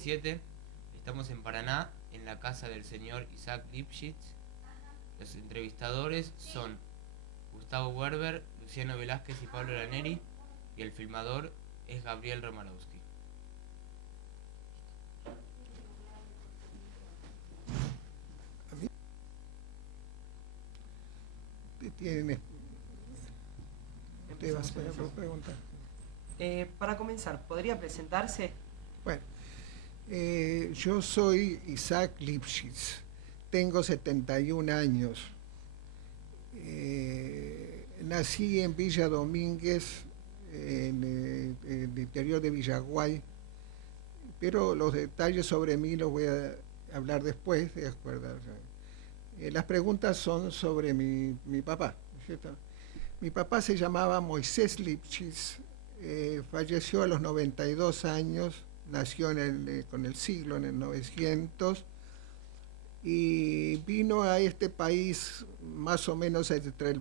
17. Estamos en Paraná, en la casa del señor Isaac Lipschitz. Los entrevistadores son Gustavo Werber, Luciano Velázquez y Pablo Laneri, y el filmador es Gabriel Romanowski. Te vas a preguntar. Para comenzar, ¿podría presentarse? Bueno, yo soy Isaac Lipschitz, tengo 71 años. Nací en Villa Domínguez, en el interior de Villaguay, pero los detalles sobre mí los voy a hablar después, ¿de acuerdo? Las preguntas son sobre mi papá, ¿cierto? Mi papá se llamaba Moisés Lipschitz, falleció a los 92 años, nació con el siglo, en el 900, y vino a este país más o menos entre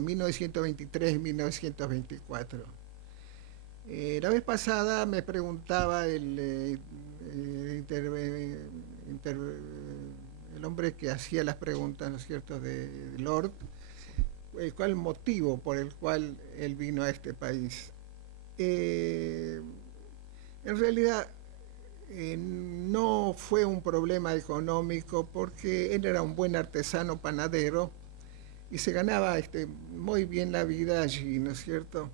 1923 y 1924. La vez pasada me preguntaba el hombre que hacía las preguntas, ¿no es cierto?, de Lord, cuál motivo por el cual él vino a este país. En realidad no fue un problema económico, porque él era un buen artesano panadero y se ganaba muy bien la vida allí, ¿no es cierto?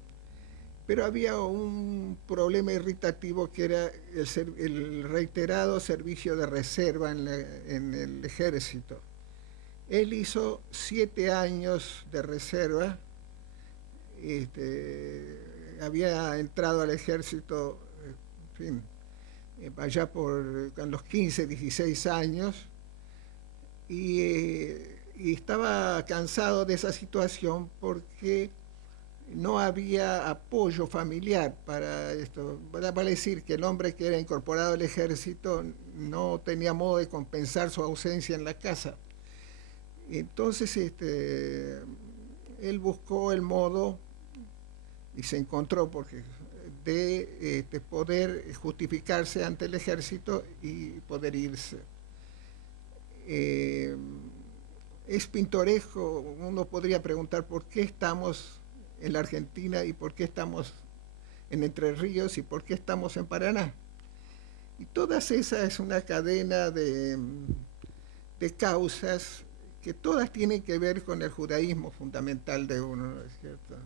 Pero había un problema irritativo, que era el reiterado servicio de reserva en el ejército. Él hizo 7 años de reserva, había entrado al ejército, en fin, allá con los 15, 16 años, y estaba cansado de esa situación porque no había apoyo familiar para esto. Vale decir que el hombre que era incorporado al ejército no tenía modo de compensar su ausencia en la casa. Entonces él buscó el modo, y se encontró, de poder justificarse ante el ejército y poder irse. Es pintoresco, uno podría preguntar por qué estamos en la Argentina y por qué estamos en Entre Ríos y por qué estamos en Paraná. Y todas esas es una cadena de causas que todas tienen que ver con el judaísmo fundamental de uno, ¿no es cierto?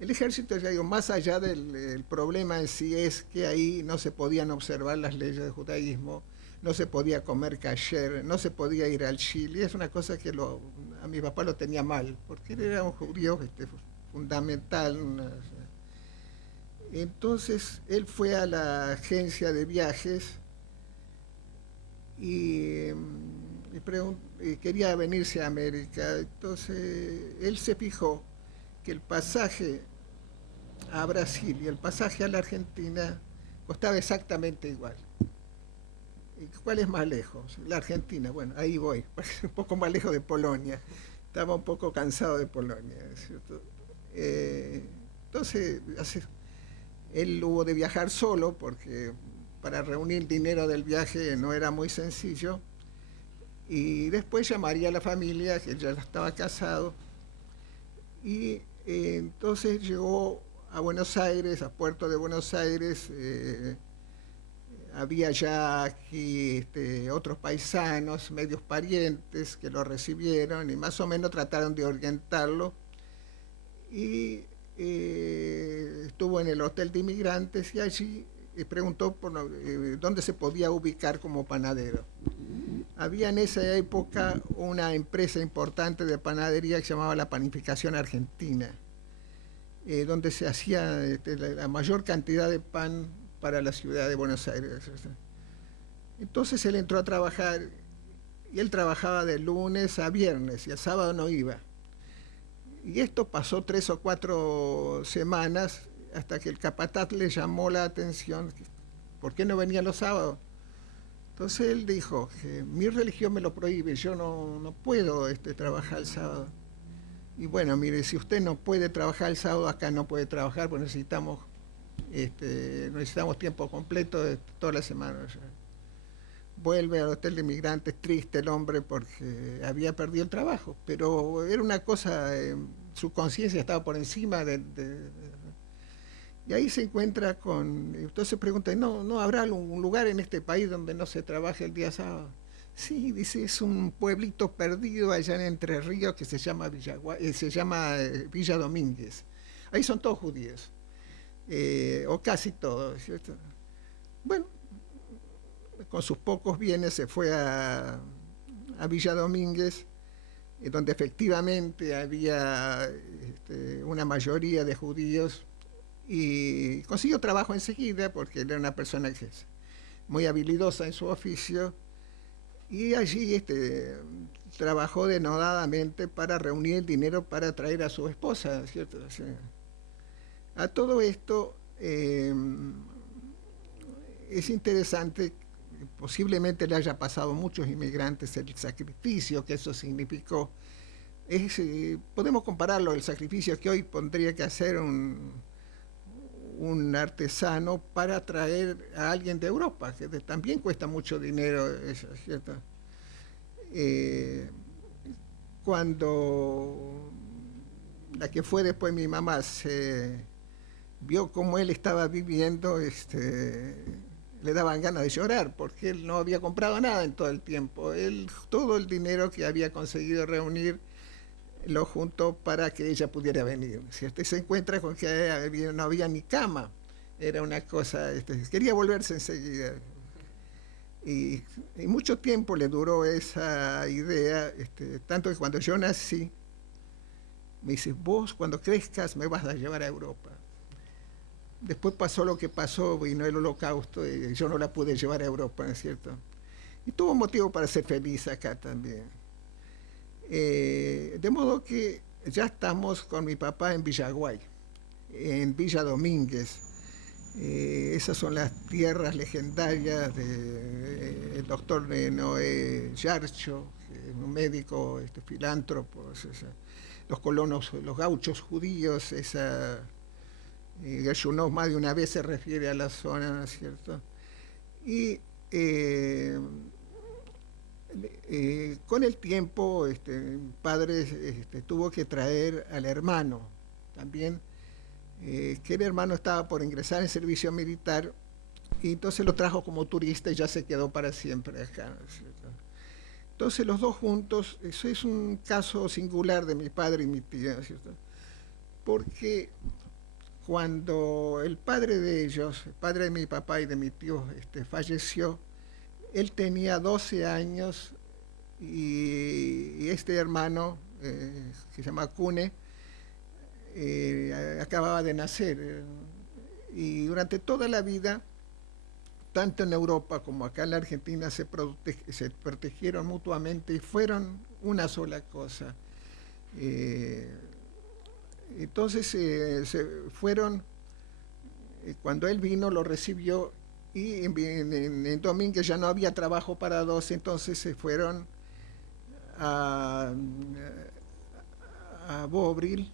El ejército, ya digo, más allá del problema en sí, es que ahí no se podían observar las leyes del judaísmo, no se podía comer kasher, no se podía ir al Chile. Es una cosa que a mi papá lo tenía mal, porque él era un judío fundamental. Entonces él fue a la agencia de viajes y quería venirse a América. Entonces él se fijó que el pasaje a Brasil y el pasaje a la Argentina costaba exactamente igual. ¿Cuál es más lejos? La Argentina. Bueno, ahí voy, un poco más lejos de Polonia. Estaba un poco cansado de Polonia, ¿cierto? Entonces él hubo de viajar solo, porque para reunir dinero del viaje no era muy sencillo, y después llamaría a la familia, que ya estaba casado, y entonces llegó a Buenos Aires, a Puerto de Buenos Aires. Había ya aquí otros paisanos, medios parientes, que lo recibieron y más o menos trataron de orientarlo, y estuvo en el hotel de inmigrantes, y allí preguntó por dónde se podía ubicar como panadero. Había en esa época una empresa importante de panadería que se llamaba La Panificación Argentina, donde se hacía la mayor cantidad de pan para la ciudad de Buenos Aires. Entonces él entró a trabajar, y él trabajaba de lunes a viernes, y el sábado no iba. Y esto pasó 3 o 4 semanas, hasta que el capataz le llamó la atención: ¿por qué no venía los sábados? Entonces él dijo que mi religión me lo prohíbe, yo no puedo trabajar el sábado. Y bueno, mire, si usted no puede trabajar el sábado, acá no puede trabajar, porque necesitamos necesitamos tiempo completo toda la semana. Vuelve al hotel de migrantes, triste el hombre porque había perdido el trabajo, pero era una cosa, su conciencia estaba por encima y ahí se encuentra con, entonces pregunta, ¿no habrá algún lugar en este país donde no se trabaje el día sábado? Sí, dice, es un pueblito perdido allá en Entre Ríos que se llama Villa Domínguez. Ahí son todos judíos, o casi todos, ¿cierto? Bueno, con sus pocos bienes se fue a Villa Domínguez, donde efectivamente había una mayoría de judíos, y consiguió trabajo enseguida porque era una persona que es muy habilidosa en su oficio, y allí trabajó denodadamente para reunir el dinero para traer a su esposa, ¿cierto? O sea, a todo esto es interesante, posiblemente le haya pasado a muchos inmigrantes el sacrificio que eso significó. Podemos compararlo al sacrificio que hoy pondría que hacer un artesano para traer a alguien de Europa, que también cuesta mucho dinero, eso, ¿cierto? Cuando la que fue después mi mamá se vio cómo él estaba viviendo, le daban ganas de llorar, porque él no había comprado nada en todo el tiempo. Él, todo el dinero que había conseguido reunir, lo juntó para que ella pudiera venir, ¿cierto? Y se encuentra con que no había ni cama, era una cosa, quería volverse enseguida. Y mucho tiempo le duró esa idea, tanto que cuando yo nací, me dice, vos cuando crezcas me vas a llevar a Europa. Después pasó lo que pasó, vino el Holocausto y yo no la pude llevar a Europa, ¿no es cierto? Y tuvo motivo para ser feliz acá también. De modo que ya estamos con mi papá en Villaguay, en Villa Domínguez. Esas son las tierras legendarias del doctor Noé Yarcho, un médico filántropo, los colonos, los gauchos judíos, Gershunov más de una vez se refiere a la zona, ¿no es cierto? Y con el tiempo, mi padre tuvo que traer al hermano también, que el hermano estaba por ingresar en servicio militar, y entonces lo trajo como turista y ya se quedó para siempre acá, ¿no es cierto? Entonces los dos juntos, eso es un caso singular de mi padre y mi tía, ¿no es cierto? Porque cuando el padre de ellos, el padre de mi papá y de mi tío, falleció, él tenía 12 años y este hermano, que se llama Cune, acababa de nacer. Y durante toda la vida, tanto en Europa como acá en la Argentina, se protegieron mutuamente y fueron una sola cosa. Entonces se fueron, cuando él vino lo recibió, y en Domínguez ya no había trabajo para dos, entonces se fueron a Bobril,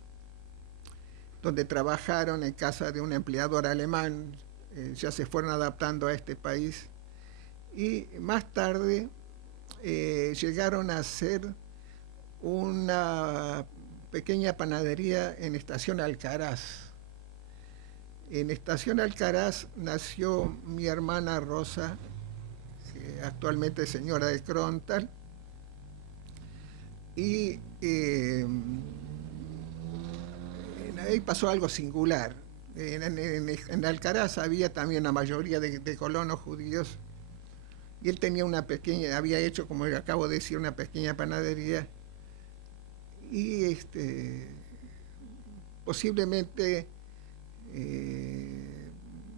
donde trabajaron en casa de un empleador alemán, ya se fueron adaptando a este país, y más tarde llegaron a hacer una pequeña panadería en Estación Alcaraz. En Estación Alcaraz nació mi hermana Rosa, que actualmente es señora de Crontal, y ahí pasó algo singular. En Alcaraz había también una mayoría de colonos judíos, y él tenía había hecho, como acabo de decir, una pequeña panadería, y posiblemente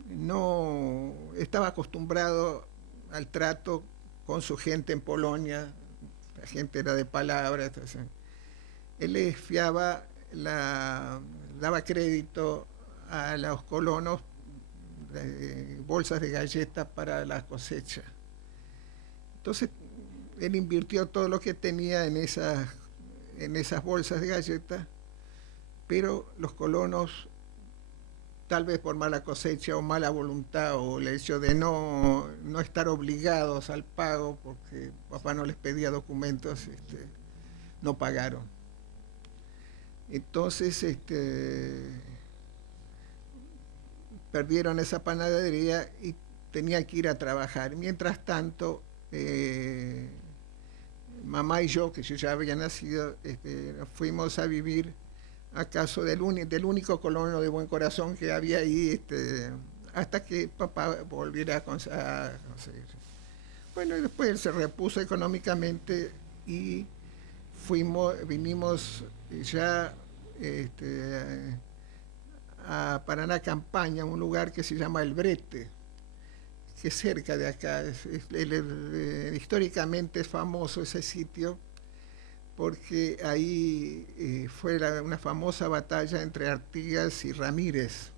no estaba acostumbrado al trato con su gente en Polonia. La gente era de palabra, entonces él les fiaba, daba crédito a los colonos, bolsas de galletas para la cosecha. Entonces él invirtió todo lo que tenía en esas bolsas de galletas, pero los colonos tal vez por mala cosecha o mala voluntad o el hecho de no estar obligados al pago porque papá no les pedía documentos, no pagaron. Entonces perdieron esa panadería y tenía que ir a trabajar. Mientras tanto, mamá y yo, que yo ya había nacido, fuimos a vivir a casa del único colono de buen corazón que había ahí, hasta que papá volviera a conseguir. Bueno, y después él se repuso económicamente y vinimos ya a Paraná Campaña, un lugar que se llama El Brete, que es cerca de acá. Históricamente es famoso ese sitio porque ahí fue una famosa batalla entre Artigas y Ramírez,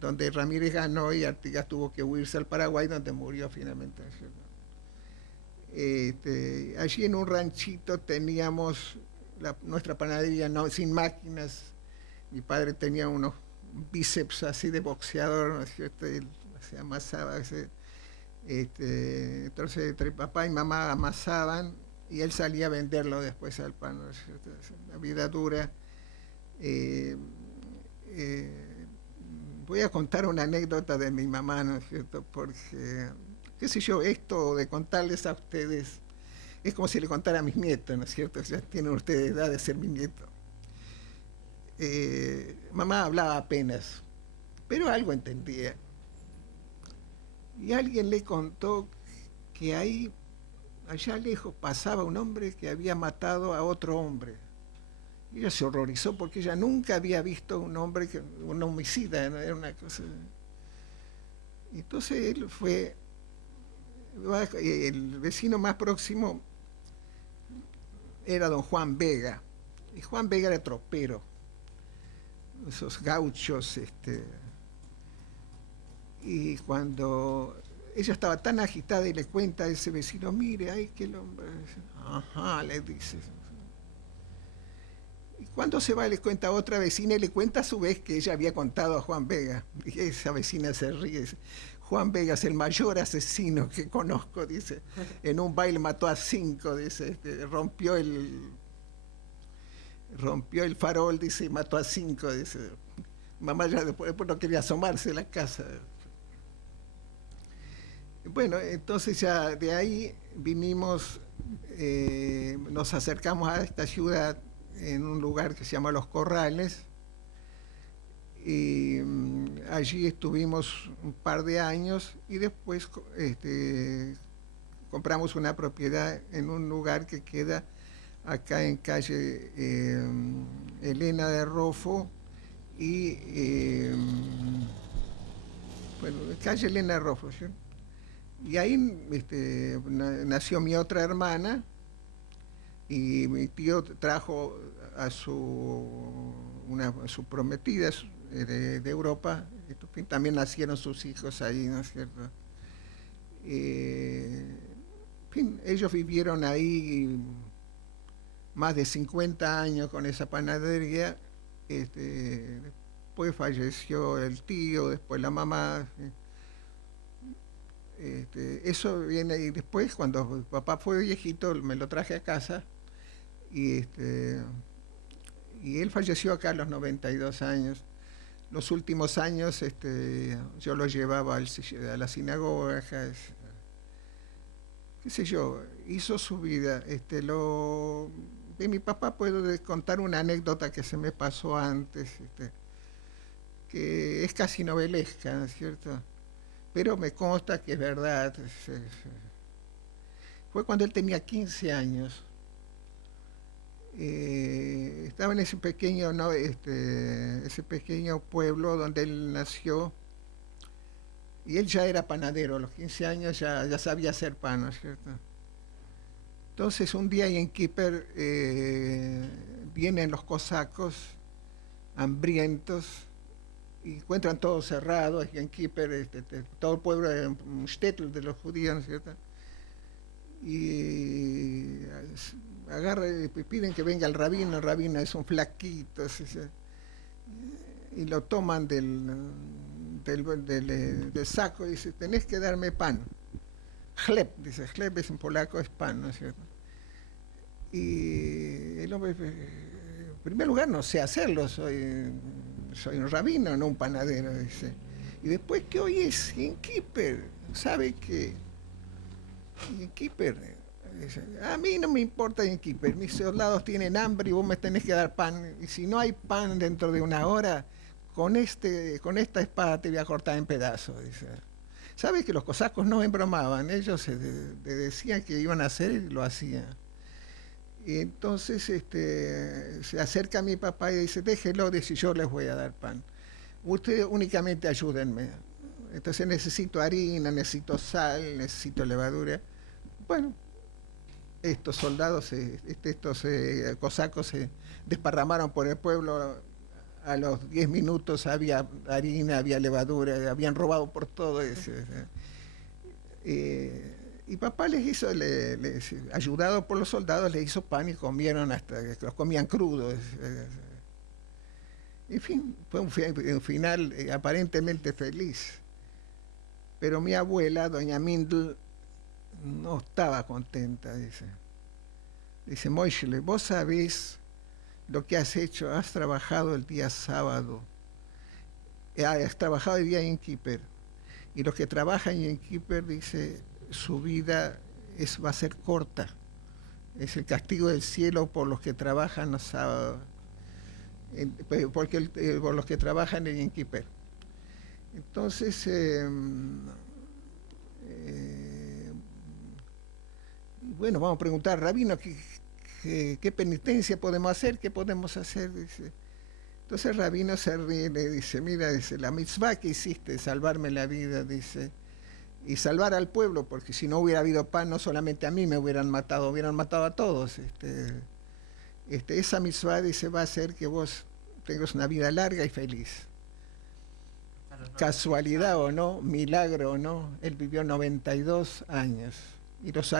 donde Ramírez ganó y Artigas tuvo que huirse al Paraguay, donde murió finalmente. Allí en un ranchito teníamos nuestra panadería sin máquinas. Mi padre tenía unos bíceps así de boxeador, ¿no es cierto? Y se amasaba. Entonces entre papá y mamá amasaban y él salía a venderlo después al pan, ¿no es cierto? La vida dura. Voy a contar una anécdota de mi mamá, ¿no es cierto? Porque, qué sé yo, esto de contarles a ustedes es como si le contara a mis nietos, ¿no es cierto? Ya tienen ustedes edad de ser mi nieto. Mamá hablaba apenas, pero algo entendía. Y alguien le contó que allá lejos pasaba un hombre que había matado a otro hombre. Y ella se horrorizó porque ella nunca había visto un homicida, ¿no? Era una cosa. Entonces él fue, el vecino más próximo era don Juan Vega. Y Juan Vega era tropero, esos gauchos, y cuando ella estaba tan agitada y le cuenta a ese vecino, mire, ay, que el hombre, ajá, le dice. Y cuando se va le cuenta a otra vecina y le cuenta a su vez que ella había contado a Juan Vega. Y esa vecina se ríe, dice, Juan Vega es el mayor asesino que conozco, dice. En un baile mató a 5, dice, rompió el farol, dice, y mató a 5, dice. Mamá ya después no quería asomarse a la casa. Bueno, entonces ya de ahí vinimos, nos acercamos a esta ciudad en un lugar que se llama Los Corrales, y allí estuvimos un par de años y después compramos una propiedad en un lugar que queda acá en calle Elena de Rofo y calle Elena de Rofo, ¿sí? Y ahí nació mi otra hermana y mi tío trajo a su prometida de Europa. También nacieron sus hijos ahí, ¿no es cierto? En fin, ellos vivieron ahí más de 50 años con esa panadería. Después falleció el tío, después la mamá. Eso viene y después cuando papá fue viejito me lo traje a casa y él falleció acá a los 92 años. Los últimos años yo lo llevaba a la sinagoga, qué sé yo, hizo su vida. De mi papá puedo contar una anécdota que se me pasó antes, que es casi novelesca, ¿no es cierto? Pero me consta que es verdad. Fue cuando él tenía 15 años. Estaba en ese pequeño pueblo donde él nació y él ya era panadero. A los 15 años ya sabía hacer pan, ¿no es cierto? Entonces un día en Kieper vienen los cosacos hambrientos y encuentran todo cerrado. En Kieper, todo el pueblo de un shtetl de los judíos, ¿no es cierto? Y piden que venga el rabino es un flaquito, y y lo toman del saco y dice, tenés que darme pan. Chleb, dice, chleb es en polaco, es pan, ¿no es cierto? Y el hombre, en primer lugar, no sé hacerlo, soy un rabino, no un panadero, dice. Y después, ¿qué hoy es? Innkeeper, ¿sabe qué? Innkeeper, dice, a mí no me importa Innkeeper, mis soldados tienen hambre y vos me tenés que dar pan, y si no hay pan dentro de una hora, con esta espada te voy a cortar en pedazos, dice. ¿Sabe que los cosacos no embromaban? Ellos decían que iban a hacer y lo hacían. Y entonces se acerca a mi papá y dice, déjelo, dice, yo les voy a dar pan. Ustedes únicamente ayúdenme. Entonces necesito harina, necesito sal, necesito levadura. Bueno, estos soldados, estos cosacos se desparramaron por el pueblo. A los 10 minutos había harina, había levadura, habían robado por todo eso. Y papá les hizo, ayudado por los soldados, les hizo pan y comieron hasta que los comían crudos. En fin, fue un final aparentemente feliz. Pero mi abuela, doña Mindl, no estaba contenta, dice. Dice, Moishle, vos sabés lo que has hecho, has trabajado el día sábado, has trabajado el día en Innkeeper, y los que trabajan en Innkeeper, dice, su vida va a ser corta, es el castigo del cielo por los que trabajan los sábados, por los que trabajan en Innkeeper. Entonces, bueno, vamos a preguntar, Rabino, ¿qué penitencia podemos hacer? ¿Qué podemos hacer? Dice. Entonces el rabino se ríe y le dice, mira, dice, la mitzvah que hiciste, salvarme la vida, dice, y salvar al pueblo, porque si no hubiera habido pan, no solamente a mí me hubieran matado a todos. Esa mitzvah, dice, va a hacer que vos tengas una vida larga y feliz. Casualidad o no, milagro o no, él vivió 92 años. Y los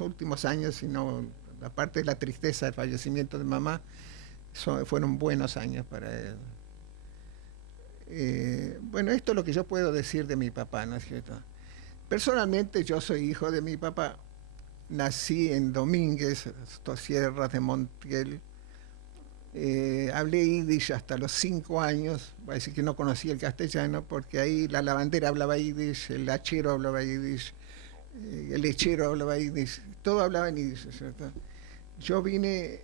últimos años, sino aparte de la tristeza del fallecimiento de mamá, fueron buenos años para él. Bueno, esto es lo que yo puedo decir de mi papá, ¿no es cierto? Personalmente, yo soy hijo de mi papá. Nací en Domínguez, Sierras de Montiel. Hablé yiddish hasta los 5 años. Voy a decir que no conocía el castellano, porque ahí la lavandera hablaba yiddish, el hachero hablaba yiddish, el lechero hablaba yiddish, todo hablaba en yiddish, ¿cierto? Yo vine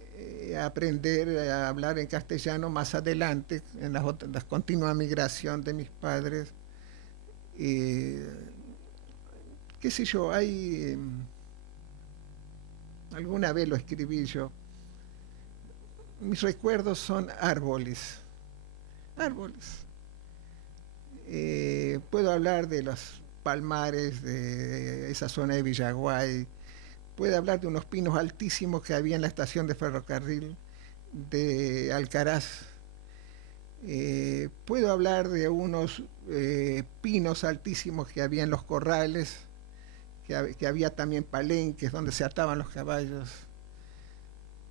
a aprender a hablar en castellano más adelante, en la continua migración de mis padres. Qué sé yo, alguna vez lo escribí yo. Mis recuerdos son árboles. Puedo hablar de los palmares, de esa zona de Villaguay. Puede hablar de unos pinos altísimos que había en la estación de ferrocarril de Alcaraz. Puedo hablar de unos pinos altísimos que había en los corrales, que había también palenques donde se ataban los caballos.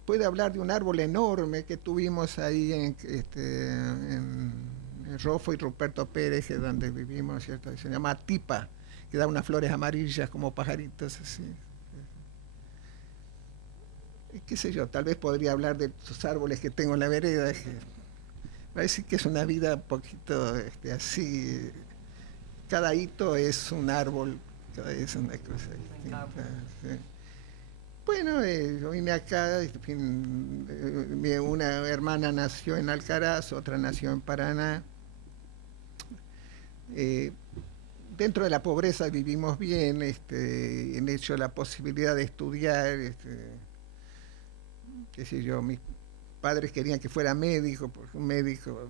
Puede hablar de un árbol enorme que tuvimos ahí en Rofo y Ruperto Pérez, donde vivimos, ¿cierto? Se llama Tipa, que da unas flores amarillas como pajaritos así. Qué sé yo, tal vez podría hablar de esos árboles que tengo en la vereda, parece que es una vida un poquito así, cada hito es un árbol, cada vez es una cosa distinta. Sí. Bueno, yo vine acá, una hermana nació en Alcaraz, otra nació en Paraná. Dentro de la pobreza vivimos bien, en hecho la posibilidad de estudiar, qué sé yo, mis padres querían que fuera médico, porque un médico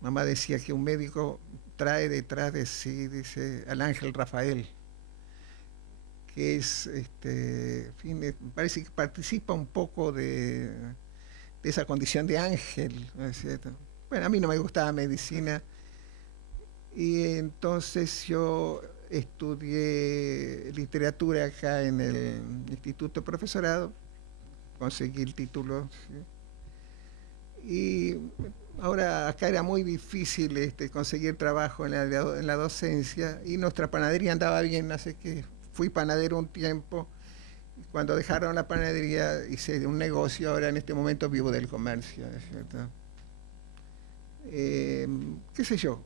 mamá decía que un médico trae detrás de sí, dice, al ángel Rafael, que es, parece que participa un poco de esa condición de ángel, ¿no es cierto? Bueno, a mí no me gustaba medicina, y entonces yo estudié literatura acá en el Instituto de Profesorado, conseguí el título, ¿sí? Y ahora acá era muy difícil conseguir trabajo en la docencia y nuestra panadería andaba bien, así que fui panadero un tiempo. Cuando dejaron la panadería hice un negocio, ahora en este momento vivo del comercio, ¿no es cierto? Qué sé yo,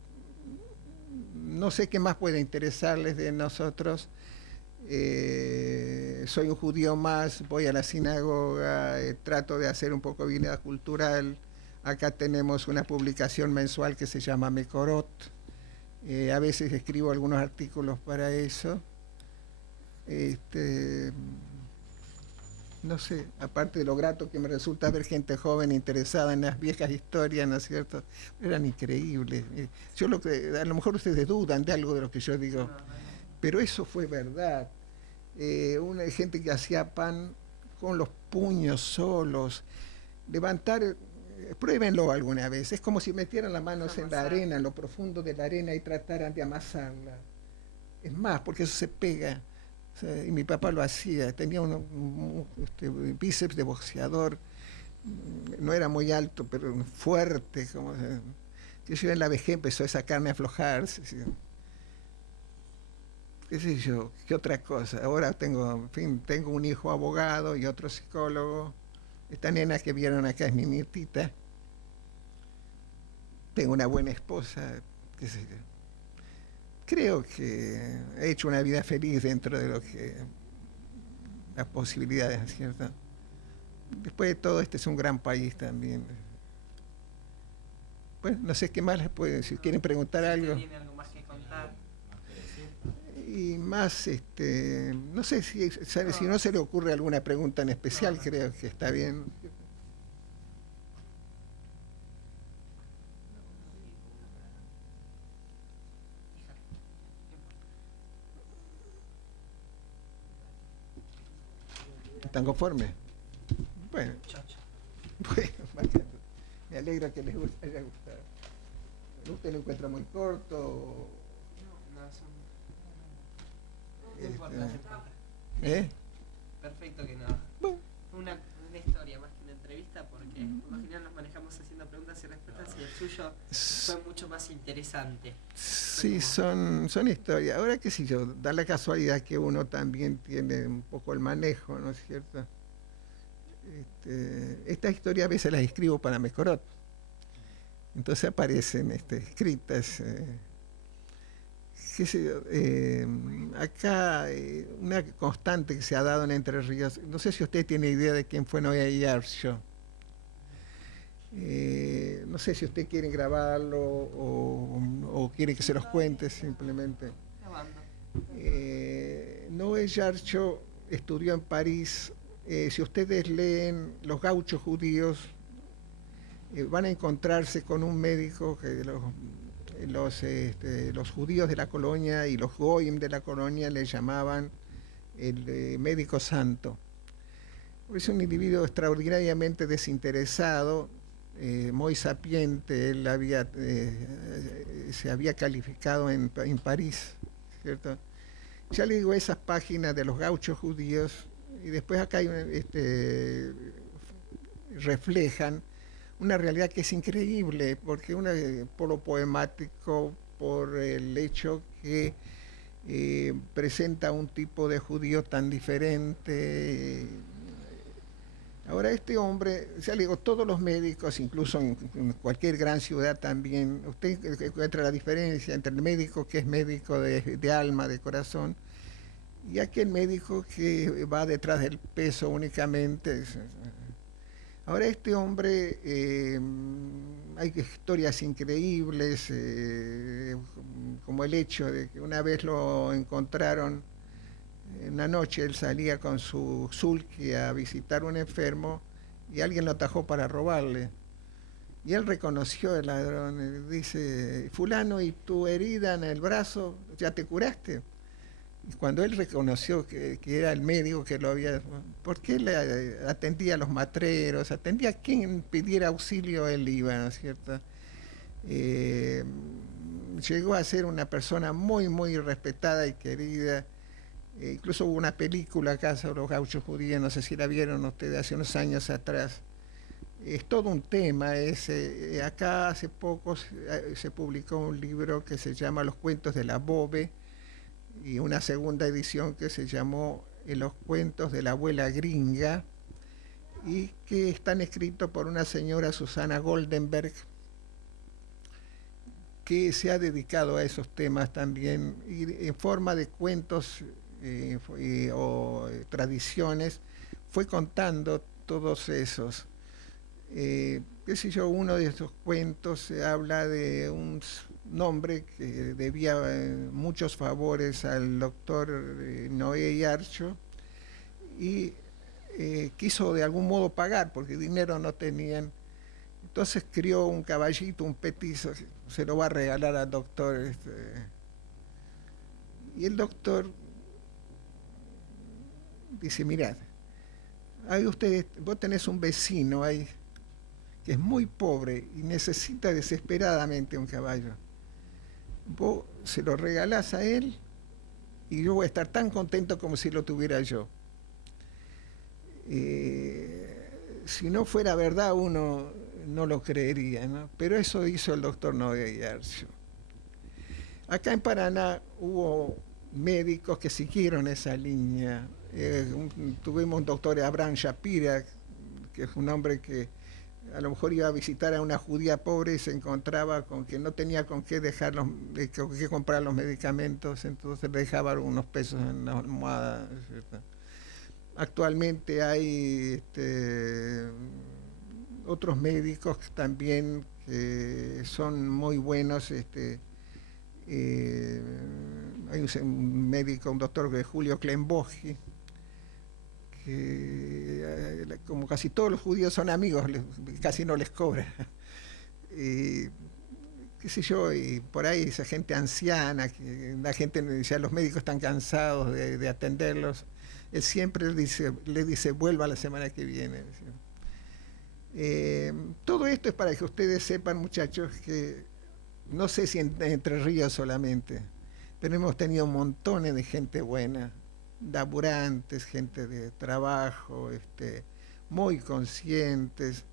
no sé qué más puede interesarles de nosotros. Soy un judío más, voy a la sinagoga, trato de hacer un poco de vida cultural. Acá tenemos una publicación mensual que se llama Mekorot. A veces escribo algunos artículos para eso. No sé, aparte de lo grato que me resulta ver gente joven interesada en las viejas historias, ¿no es cierto? Eran increíbles. Yo a lo mejor ustedes dudan de algo de lo que yo digo, pero eso fue verdad. Una gente que hacía pan con los puños solos, levantar, pruébenlo alguna vez, es como si metieran las manos en la arena, en lo profundo de la arena y trataran de amasarla. Es más, porque eso se pega. O sea, y mi papá lo hacía, tenía un bíceps de boxeador, no era muy alto, pero fuerte, que yo en la vejez empezó esa carne a aflojarse. ¿Sí? Qué sé yo, qué otra cosa. Ahora en fin, tengo un hijo abogado y otro psicólogo. Esta nena que vieron acá es mi nietita. Tengo una buena esposa, qué sé yo. Creo que he hecho una vida feliz dentro de lo que las posibilidades, ¿cierto? Después de todo, este es un gran país también. Bueno, no sé qué más les puedo decir. ¿Quieren preguntar algo? ¿Tiene algo más que contar? Y más, no sé si no se le ocurre alguna pregunta en especial, creo que está bien. ¿Están conformes? Bueno, me alegra que les haya gustado. ¿Usted lo encuentra muy corto? No importa, no importa. ¿Eh? Perfecto que no. Bueno. Una historia más que una entrevista, porque por lo general nos manejamos haciendo preguntas y respuestas y el suyo fue mucho más interesante. Sí, son historias. Ahora qué sé yo, da la casualidad que uno también tiene un poco el manejo, ¿no es cierto? Esta historia a veces las escribo para Mekorot. Entonces aparecen escritas. Qué sé yo, acá una constante que se ha dado en Entre Ríos, no sé si usted tiene idea de quién fue Noé Yarsho. No sé si usted quiere grabarlo o quiere que se los cuente simplemente. Noé Yarsho estudió en París. Si ustedes leen Los gauchos judíos, van a encontrarse con un médico que los judíos de la colonia y los goyim de la colonia le llamaban el médico santo. Es un individuo extraordinariamente desinteresado, muy sapiente. Él se había calificado en París, ¿cierto? Ya le digo, esas páginas de los gauchos judíos, y después acá hay reflejan una realidad que es increíble, porque por lo poemático, por el hecho que presenta un tipo de judío tan diferente. Ahora este hombre, ya le digo, todos los médicos, incluso en cualquier gran ciudad también, usted encuentra la diferencia entre el médico que es médico de alma, de corazón, y aquel médico que va detrás del peso únicamente. Ahora este hombre, hay historias increíbles, como el hecho de que una vez lo encontraron, una noche él salía con su sulky a visitar a un enfermo y alguien lo atajó para robarle. Y él reconoció al ladrón, dice, fulano, ¿y tu herida en el brazo ya te curaste? Y cuando él reconoció que era el médico que lo había... Porque él atendía a los matreros, atendía a quien pidiera auxilio, él iba, ¿no es cierto? Llegó a ser una persona muy, muy respetada y querida. Incluso hubo una película acá sobre los gauchos judíos, no sé si la vieron ustedes hace unos años atrás. Es todo un tema. Acá hace poco se publicó un libro que se llama Los cuentos de la Bobe y una segunda edición que se llamó Los cuentos de la abuela gringa, y que están escritos por una señora, Susana Goldenberg, que se ha dedicado a esos temas también, y en forma de cuentos o tradiciones, fue contando todos esos. Qué sé yo, uno de esos cuentos se habla de un hombre que debía muchos favores al doctor Noé Yarcho, y quiso de algún modo pagar porque dinero no tenían. Entonces crió un caballito, un petizo, se lo va a regalar al doctor. Y el doctor dice: mirad, ahí vos tenés un vecino ahí que es muy pobre y necesita desesperadamente un caballo. Vos se lo regalás a él y yo voy a estar tan contento como si lo tuviera yo. Si no fuera verdad, uno no lo creería, ¿no? Pero eso hizo el doctor Noé Yarcho. Acá en Paraná hubo médicos que siguieron esa línea. Tuvimos un doctor Abraham Shapira, que es un hombre que a lo mejor iba a visitar a una judía pobre y se encontraba con que no tenía con qué con qué comprar los medicamentos, entonces le dejaba unos pesos en la almohada, ¿cierto? Actualmente hay otros médicos también que son muy buenos. Hay un médico, un doctor, Julio Klembogi, que como casi todos los judíos son amigos, casi no les cobra. Qué sé yo, y por ahí esa gente anciana, que la gente dice, los médicos están cansados de atenderlos, él siempre le dice vuelva la semana que viene. Todo esto es para que ustedes sepan, muchachos, que no sé si Entre Ríos solamente, pero hemos tenido montones de gente buena, laburantes, gente de trabajo, muy conscientes.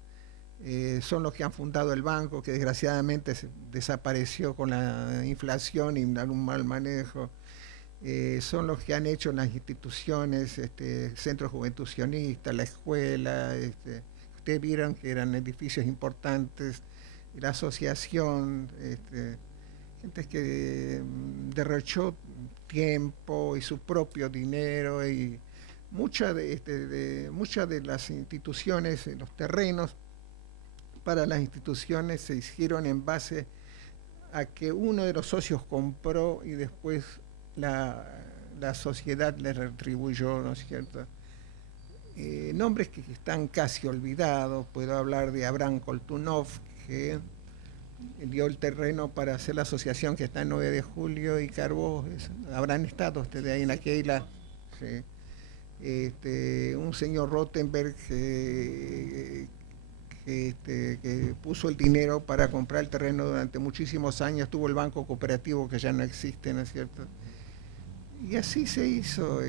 Son los que han fundado el banco, que desgraciadamente desapareció con la inflación y algún mal manejo. Son los que han hecho las instituciones, centros juventud sionista, la escuela. Ustedes vieron que eran edificios importantes, la asociación, gente que derrochó tiempo y su propio dinero, y muchas de las instituciones, los terrenos para las instituciones se hicieron en base a que uno de los socios compró y después la sociedad le retribuyó, ¿no es cierto? Nombres que están casi olvidados. Puedo hablar de Abraham Koltunov, que dio el terreno para hacer la asociación que está en 9 de julio y Carbó. Habrán estado ustedes ahí en aquella. Sí. Un señor Rottenberg que puso el dinero para comprar el terreno durante muchísimos años. Tuvo el banco cooperativo, que ya no existe, ¿no es cierto? Y así se hizo.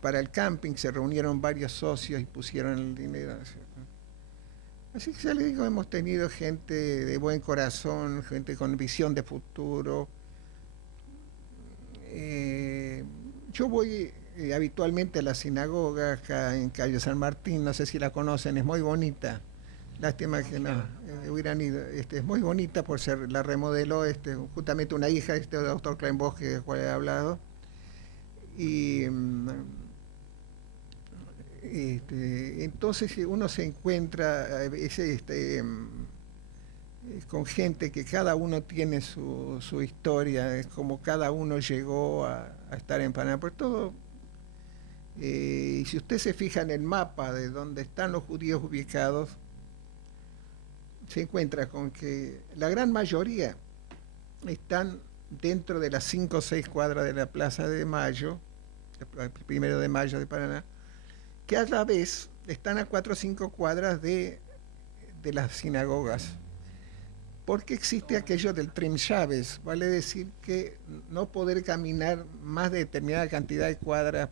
Para el camping se reunieron varios socios y pusieron el dinero, ¿no es cierto? Así que ya les digo, hemos tenido gente de buen corazón, gente con visión de futuro. Yo voy habitualmente a la sinagoga acá en Calle San Martín, no sé si la conocen, es muy bonita. Lástima que no hubieran ido. Es muy bonita por ser, la remodeló justamente una hija de doctor Kleinbosch, del cual he hablado. Y entonces uno se encuentra con gente que cada uno tiene su historia, es como cada uno llegó a estar en Paraná, por todo. Y si usted se fija en el mapa de donde están los judíos ubicados, se encuentra con que la gran mayoría están dentro de las 5 o 6 cuadras de la Plaza de Mayo, el 1 de Mayo de Paraná, que a la vez están a 4 o 5 cuadras de las sinagogas. Porque existe aquello del Trim Shabbos, vale decir que no poder caminar más de determinada cantidad de cuadras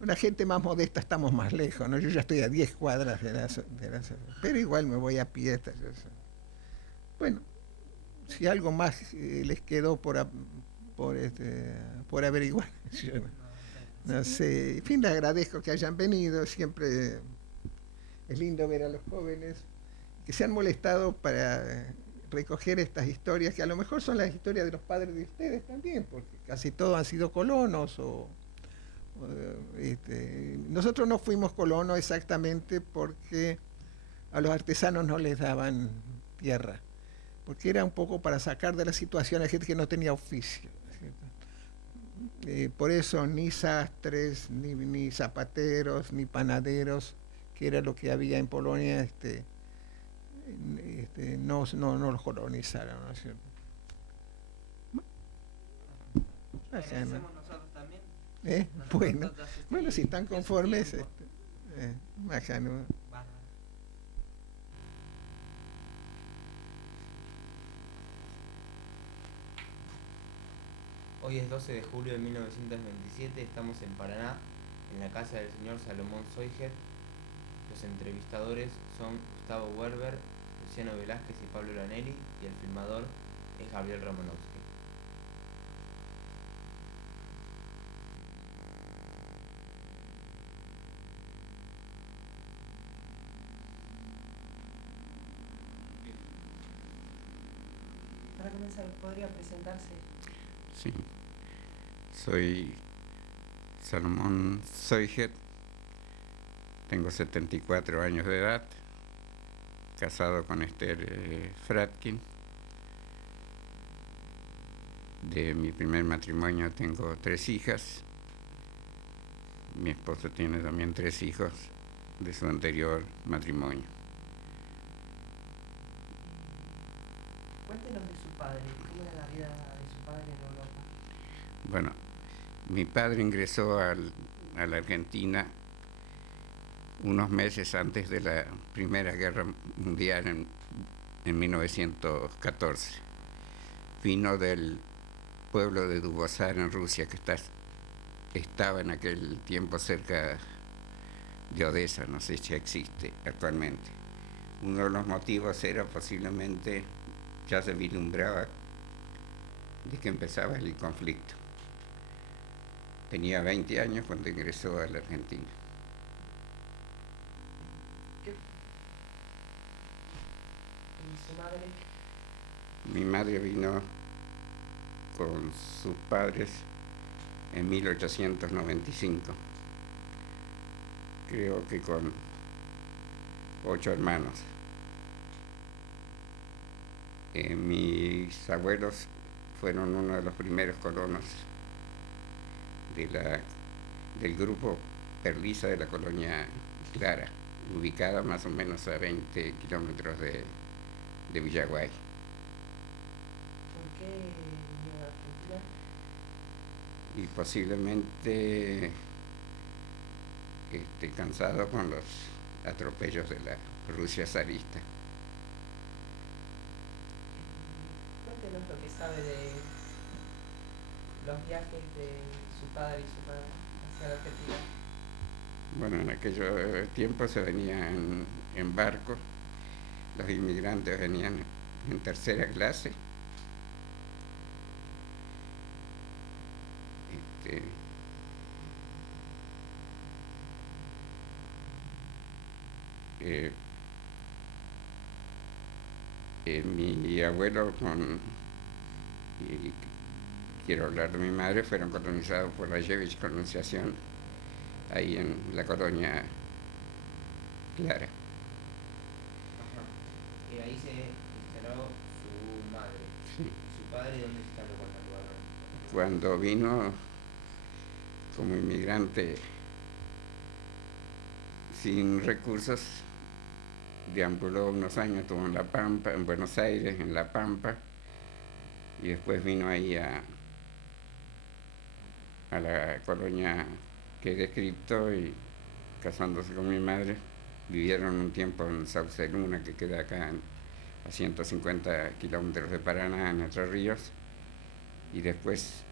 una gente más modesta estamos más lejos, ¿no? Yo ya estoy a 10 cuadras pero igual me voy a pie. Bueno, si algo más les quedó por averiguar, yo no sé. En fin, les agradezco que hayan venido, siempre es lindo ver a los jóvenes que se han molestado para recoger estas historias, que a lo mejor son las historias de los padres de ustedes también, porque casi todos han sido colonos nosotros no fuimos colonos exactamente porque a los artesanos no les daban tierra, porque era un poco para sacar de la situación a gente que no tenía oficio. Por eso ni sastres, ni zapateros, ni panaderos, que era lo que había en Polonia, no los colonizaron, ¿no es cierto? Agradecemos nosotros también. Bueno, si están conformes, bájalo. Hoy es 12 de julio de 1927, estamos en Paraná, en la casa del señor Salomón Soijer. Los entrevistadores son Gustavo Werber, Luciano Velázquez y Pablo Laneri, y el filmador es Gabriel Romanowski. Para comenzar, ¿podría presentarse? Sí, soy Salomón Soijer, tengo 74 años de edad, casado con Esther Fratkin. De mi primer matrimonio tengo 3 hijas. Mi esposo tiene también 3 hijos de su anterior matrimonio. Cuéntenos de su padre, ¿cómo era la vida de su padre en Europa? Bueno, mi padre ingresó a la Argentina unos meses antes de la Primera Guerra Mundial, en 1914. Vino del pueblo de Dubosar en Rusia, que estaba en aquel tiempo cerca de Odessa, no sé si existe actualmente. Uno de los motivos era posiblemente, ya se vislumbraba de que empezaba el conflicto. Tenía 20 años cuando ingresó a la Argentina. ¿Y su madre? Mi madre vino con sus padres en 1895, creo que con 8 hermanos. Mis abuelos fueron uno de los primeros colonos del grupo Perlisa de la colonia Clara, ubicada más o menos a 20 kilómetros de Villaguay. ¿Por qué vino a Argentina? Y posiblemente cansado con los atropellos de la Rusia zarista. Cuéntenos lo que sabe de los viajes de su padre y su madre hacia la Argentina. Bueno, en aquellos tiempos se venían en barco, los inmigrantes venían en tercera clase. Mi abuelo y quiero hablar de mi madre, fueron colonizados por la Yevich colonización ahí en la colonia Clara. Ajá. Y ahí se instaló su madre. Sí. ¿Y su padre dónde se instaló cuando Cuando vino como inmigrante sin recursos, deambuló unos años, estuvo en La Pampa, en Buenos Aires, en La Pampa, y después vino ahí a la colonia que he descrito, y casándose con mi madre, vivieron un tiempo en Sauce Luna, que queda acá a 150 kilómetros de Paraná, en Entre Ríos, y después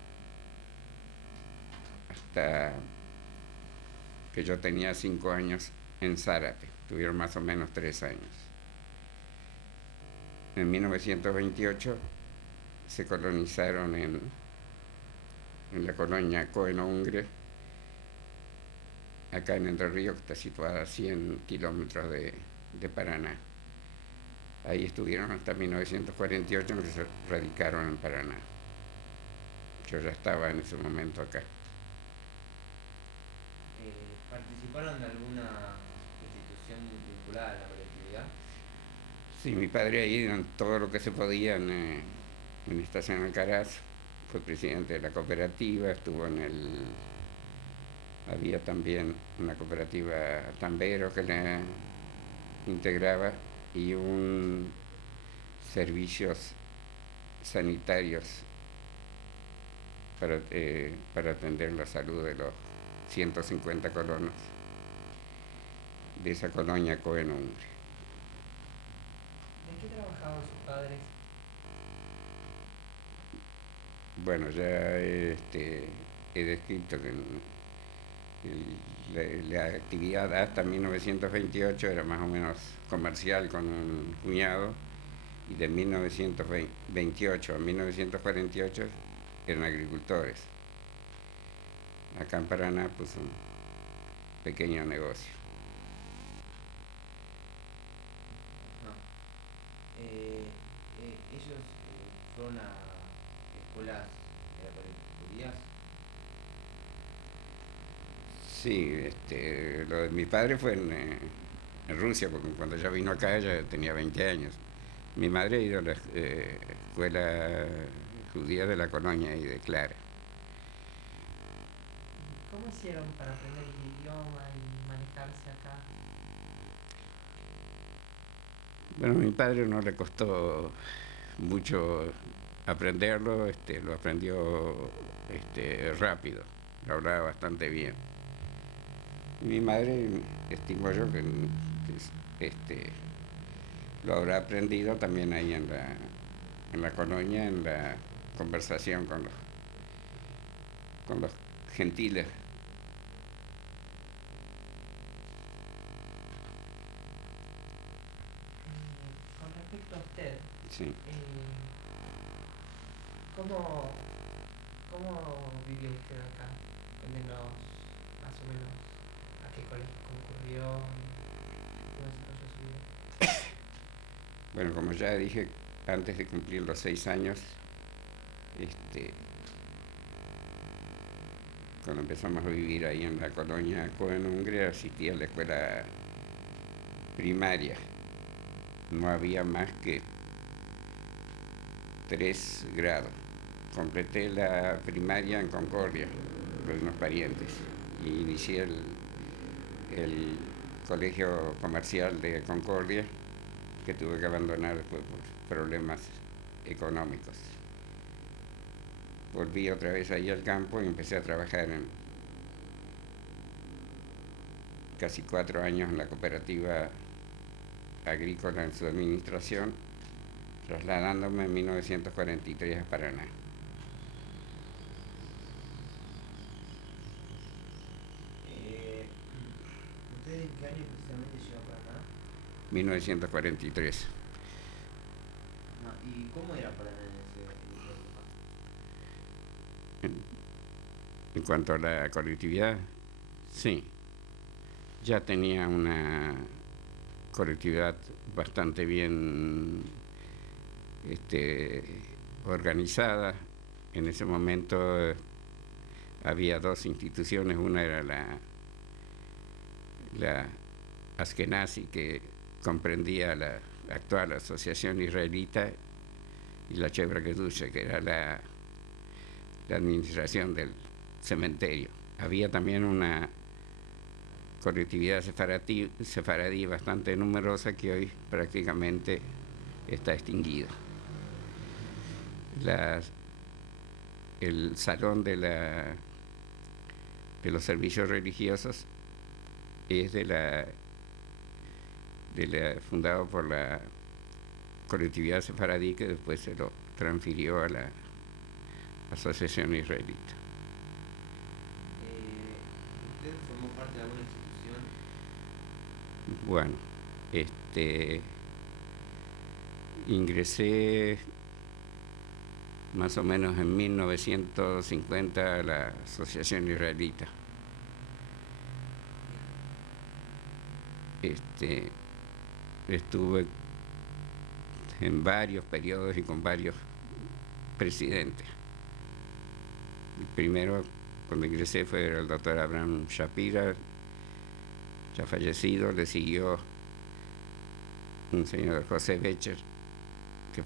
hasta que yo tenía 5 años en Zárate. Tuvieron más o menos 3 años. En 1928 se colonizaron en la colonia Cohen-Ungre, acá en Entre Ríos, que está situada a 100 kilómetros de Paraná. Ahí estuvieron hasta 1948, en que se radicaron en Paraná. Yo ya estaba en ese momento acá. ¿Participaron de alguna institución vinculada a la colectividad? Sí, mi padre ahí en todo lo que se podía en Estación Alcaraz. Fue presidente de la cooperativa, estuvo había también una cooperativa Tambero que la integraba y un servicios sanitarios para atender la salud de los 150 colonos de esa colonia Cohen-Ungre. ¿En qué trabajaban sus padres? Bueno, ya he descrito que la actividad hasta 1928 era más o menos comercial con un cuñado, y de 1928 a 1948 eran agricultores. Acá en Paraná, pues un pequeño negocio. Ellos fueron a escuelas judías. Sí, lo de mi padre fue en Rusia, porque cuando ella vino acá ella tenía 20 años. Mi madre ha ido a la escuela judía de la colonia y de Clara. ¿Cómo hicieron para aprender el idioma y manejarse acá? Bueno, a mi padre no le costó mucho aprenderlo, lo aprendió rápido, lo hablaba bastante bien. Y mi madre, estimo yo que lo habrá aprendido también ahí en la colonia, en la conversación con los gentiles. Con respecto a usted, Sí. ¿cómo vivió usted acá? Cuéntenos más o menos a qué colegio concurrió, cómo desarrolló su vida. Bueno, como ya dije, antes de cumplir los 6 años, cuando empezamos a vivir ahí en la colonia Cohen-Ungre, asistí a la escuela primaria. No había más que 3 grados. Completé la primaria en Concordia, con unos parientes, y inicié el colegio comercial de Concordia, que tuve que abandonar después por problemas económicos. Volví otra vez ahí al campo y empecé a trabajar en casi 4 años en la cooperativa agrícola en su administración, trasladándome en 1943 a Paraná. ¿Usted en qué año precisamente llegó a Paraná? 1943. ¿Y cómo era Paraná en esa época? En cuanto a la colectividad, sí, ya tenía una colectividad bastante bien organizada. En ese momento había 2 instituciones, una era la Askenazi, que comprendía la actual Asociación Israelita, y la Chevra Kedusha, que era la administración del cementerio. Había también una colectividad sefaradí bastante numerosa, que hoy prácticamente está extinguida. El salón de los servicios religiosos es fundado por la colectividad sefaradí, que después se lo transfirió a la Asociación Israelita. ¿Usted formó parte de alguna institución? Bueno, ingresé más o menos en 1950 a la Asociación Israelita. Estuve en varios periodos y con varios presidentes. El primero, cuando ingresé, fue el doctor Abraham Shapira, ya fallecido. Le siguió un señor José Becher, que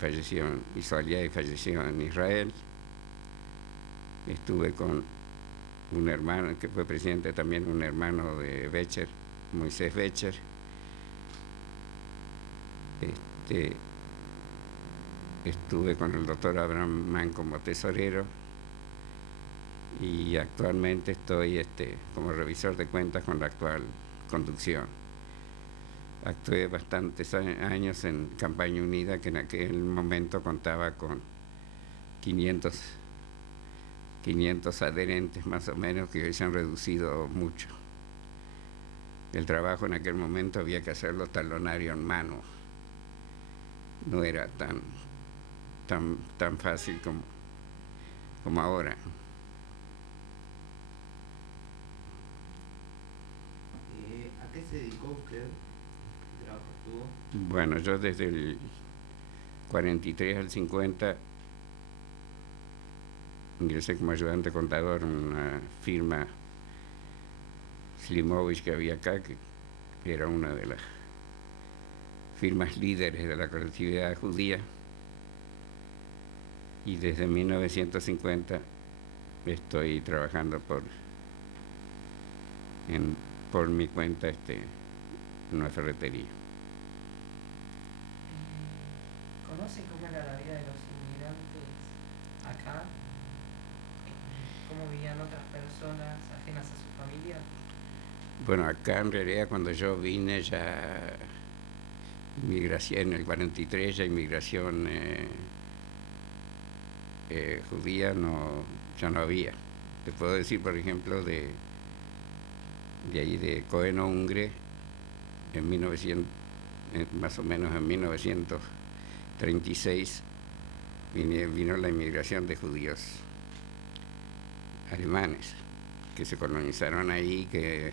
hizo allá y falleció en Israel. Estuve con un hermano, que fue presidente también, un hermano de Becher, Moisés Becher. Estuve con el doctor Abraham Mann como tesorero y actualmente estoy como revisor de cuentas con la actual conducción. Actué bastantes años en Campaña Unida, que en aquel momento contaba con 500 adherentes más o menos, que hoy se han reducido mucho. El trabajo en aquel momento había que hacerlo talonario en mano. No era tan fácil como ahora. ¿A qué se dedicó usted? ¿Qué trabajo tuvo? Bueno, yo desde el 43 al 50 ingresé como ayudante contador en una firma Slimovich que había acá, que era una de las firmas líderes de la colectividad judía. Y desde 1950 estoy trabajando por mi cuenta en una ferretería. ¿Conoce cómo era la vida de los inmigrantes acá? ¿Cómo vivían otras personas ajenas a su familia? Bueno, acá en realidad cuando yo vine ya inmigración en el 43, ya inmigración judía ya no había. Te puedo decir, por ejemplo, de ahí de Cohen-Ungre, más o menos en 1936 vino la inmigración de judíos alemanes que se colonizaron ahí, que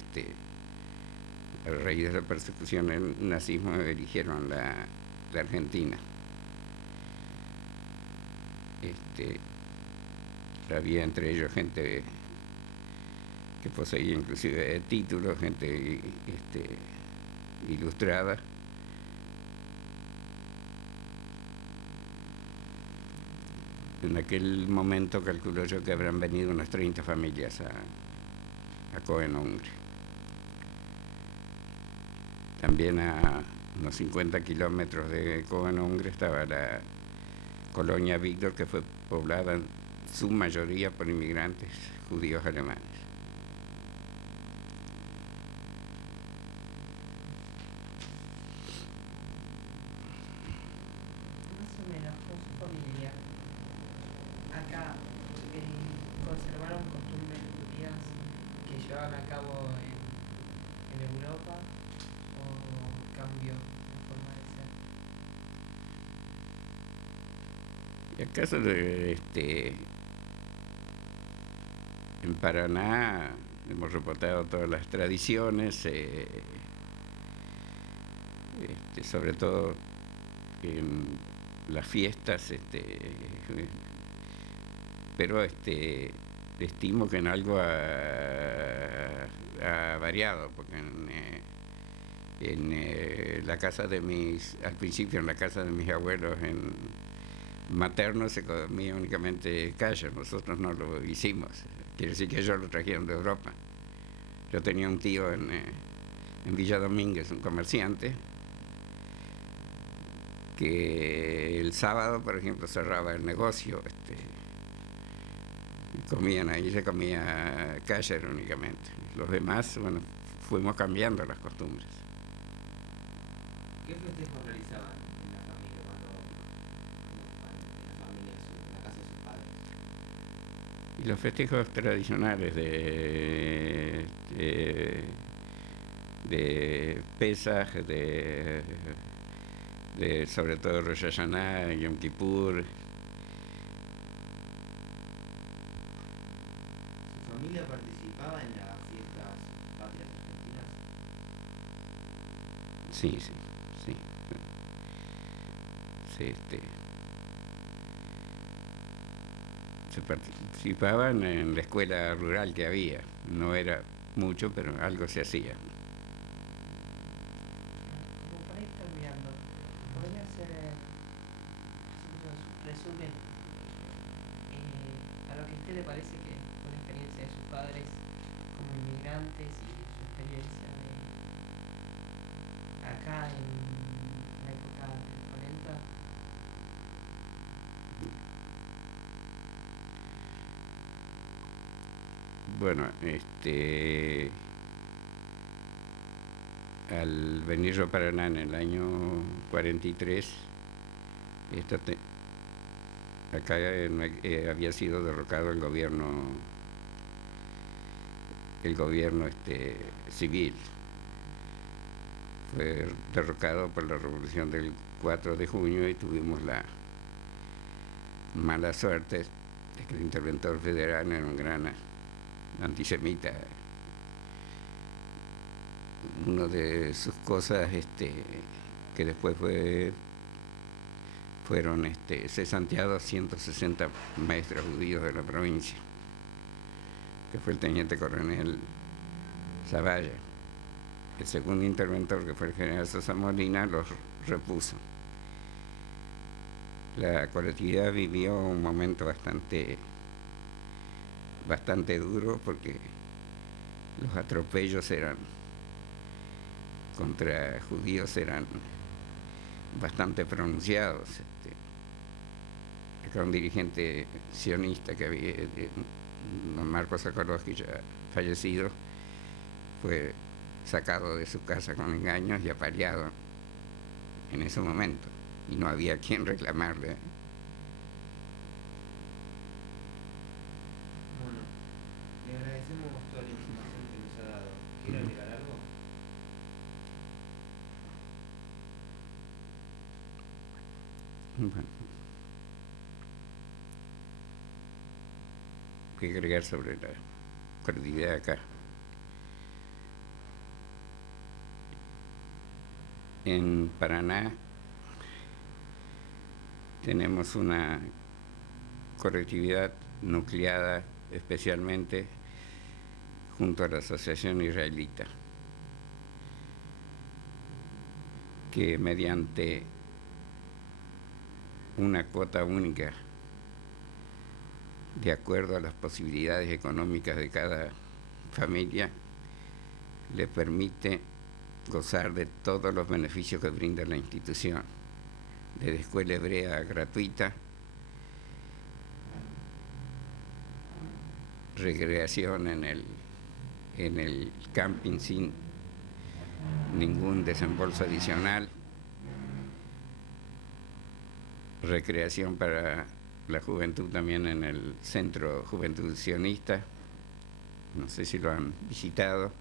a raíz de la persecución del nazismo eligieron la Argentina. Había entre ellos gente que poseía inclusive títulos, gente ilustrada. En aquel momento calculo yo que habrán venido unas 30 familias a Cohen-Ungre. También a unos 50 kilómetros de Cohen-Ungre estaba la colonia Víctor, que fue poblada en su mayoría por inmigrantes judíos alemanes. Más o menos con su familia, acá conservaron costumbres judías que llevaban a cabo en Europa, o cambió la forma de ser. Y acaso en Paraná hemos reportado todas las tradiciones, sobre todo en las fiestas, pero estimo que en algo ha variado, porque en la casa al principio en la casa de mis abuelos maternos se comía únicamente kosher, nosotros no lo hicimos, quiere decir que ellos lo trajeron de Europa. Yo tenía un tío en Villa Domínguez, un comerciante, que el sábado, por ejemplo, cerraba el negocio, comían ahí, se comía kosher únicamente. Los demás, bueno, fuimos cambiando las costumbres. ¿Qué festejos realizaban en la familia cuando en la casa de sus padres? Y los festejos tradicionales de Pesaj, sobre todo Rosh Hashanah, Yom Kippur. ¿Su familia participaba en las fiestas patrias argentinas? Sí, sí, sí. Se participaban en la escuela rural que había. No era mucho, pero algo se hacía. Como para ir terminando, ¿podría hacer un resumen a lo que a usted le parece que fue la experiencia de sus padres como inmigrantes y su experiencia acá en la época del 40? Bueno, al venir yo a Paraná en el año 43, acá había sido derrocado el gobierno civil. Fue derrocado por la revolución del 4 de junio y tuvimos la mala suerte de que el interventor federal era un gran antisemita. Una de sus cosas que después fueron cesanteados 160 maestros judíos de la provincia, que fue el teniente coronel Zavalla. El segundo interventor, que fue el general Sosa Molina, los repuso. La colectividad vivió un momento bastante duro, porque los atropellos contra judíos eran bastante pronunciados. Acá un dirigente sionista que había, don Marcos Sokolowski, ya fallecido, fue sacado de su casa con engaños y apaleado en ese momento, y no había quien reclamarle. Bueno, le agradecemos toda la información que nos ha dado. ¿Quiere agregar algo? Bueno, ¿qué agregar sobre la colectividad acá? En Paraná tenemos una colectividad nucleada especialmente junto a la Asociación Israelita, que mediante una cuota única, de acuerdo a las posibilidades económicas de cada familia, le permite gozar de todos los beneficios que brinda la institución, desde escuela hebrea gratuita, recreación en el camping sin ningún desembolso adicional, recreación para la juventud también en el Centro Juventud Sionista. No sé si lo han visitado.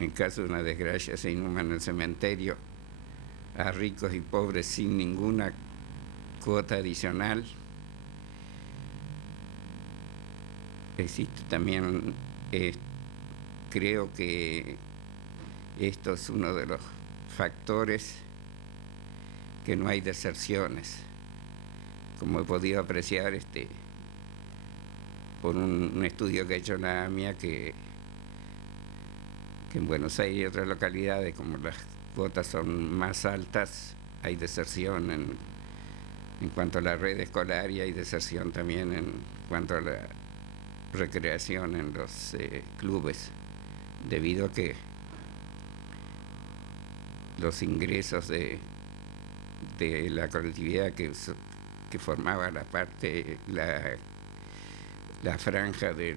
En caso de una desgracia, se inhuma en el cementerio a ricos y pobres sin ninguna cuota adicional. Existe también, creo que esto es uno de los factores, que no hay deserciones, como he podido apreciar por un estudio que ha hecho la AMIA, que en Buenos Aires y otras localidades, como las cuotas son más altas, hay deserción en cuanto a la red escolar, y hay deserción también en cuanto a la recreación en los clubes, debido a que los ingresos de la colectividad que formaba la franja de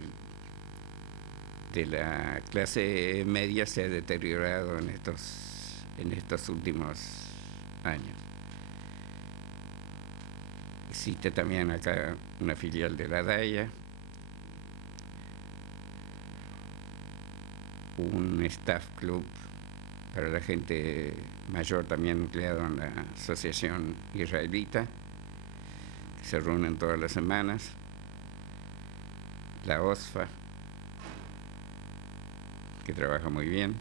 la clase media se ha deteriorado en estos últimos años. Existe también acá una filial de la DAIA, un staff club para la gente mayor también nucleado en la Asociación Israelita, que se reúnen todas las semanas, la OSFA, que trabaja muy bien.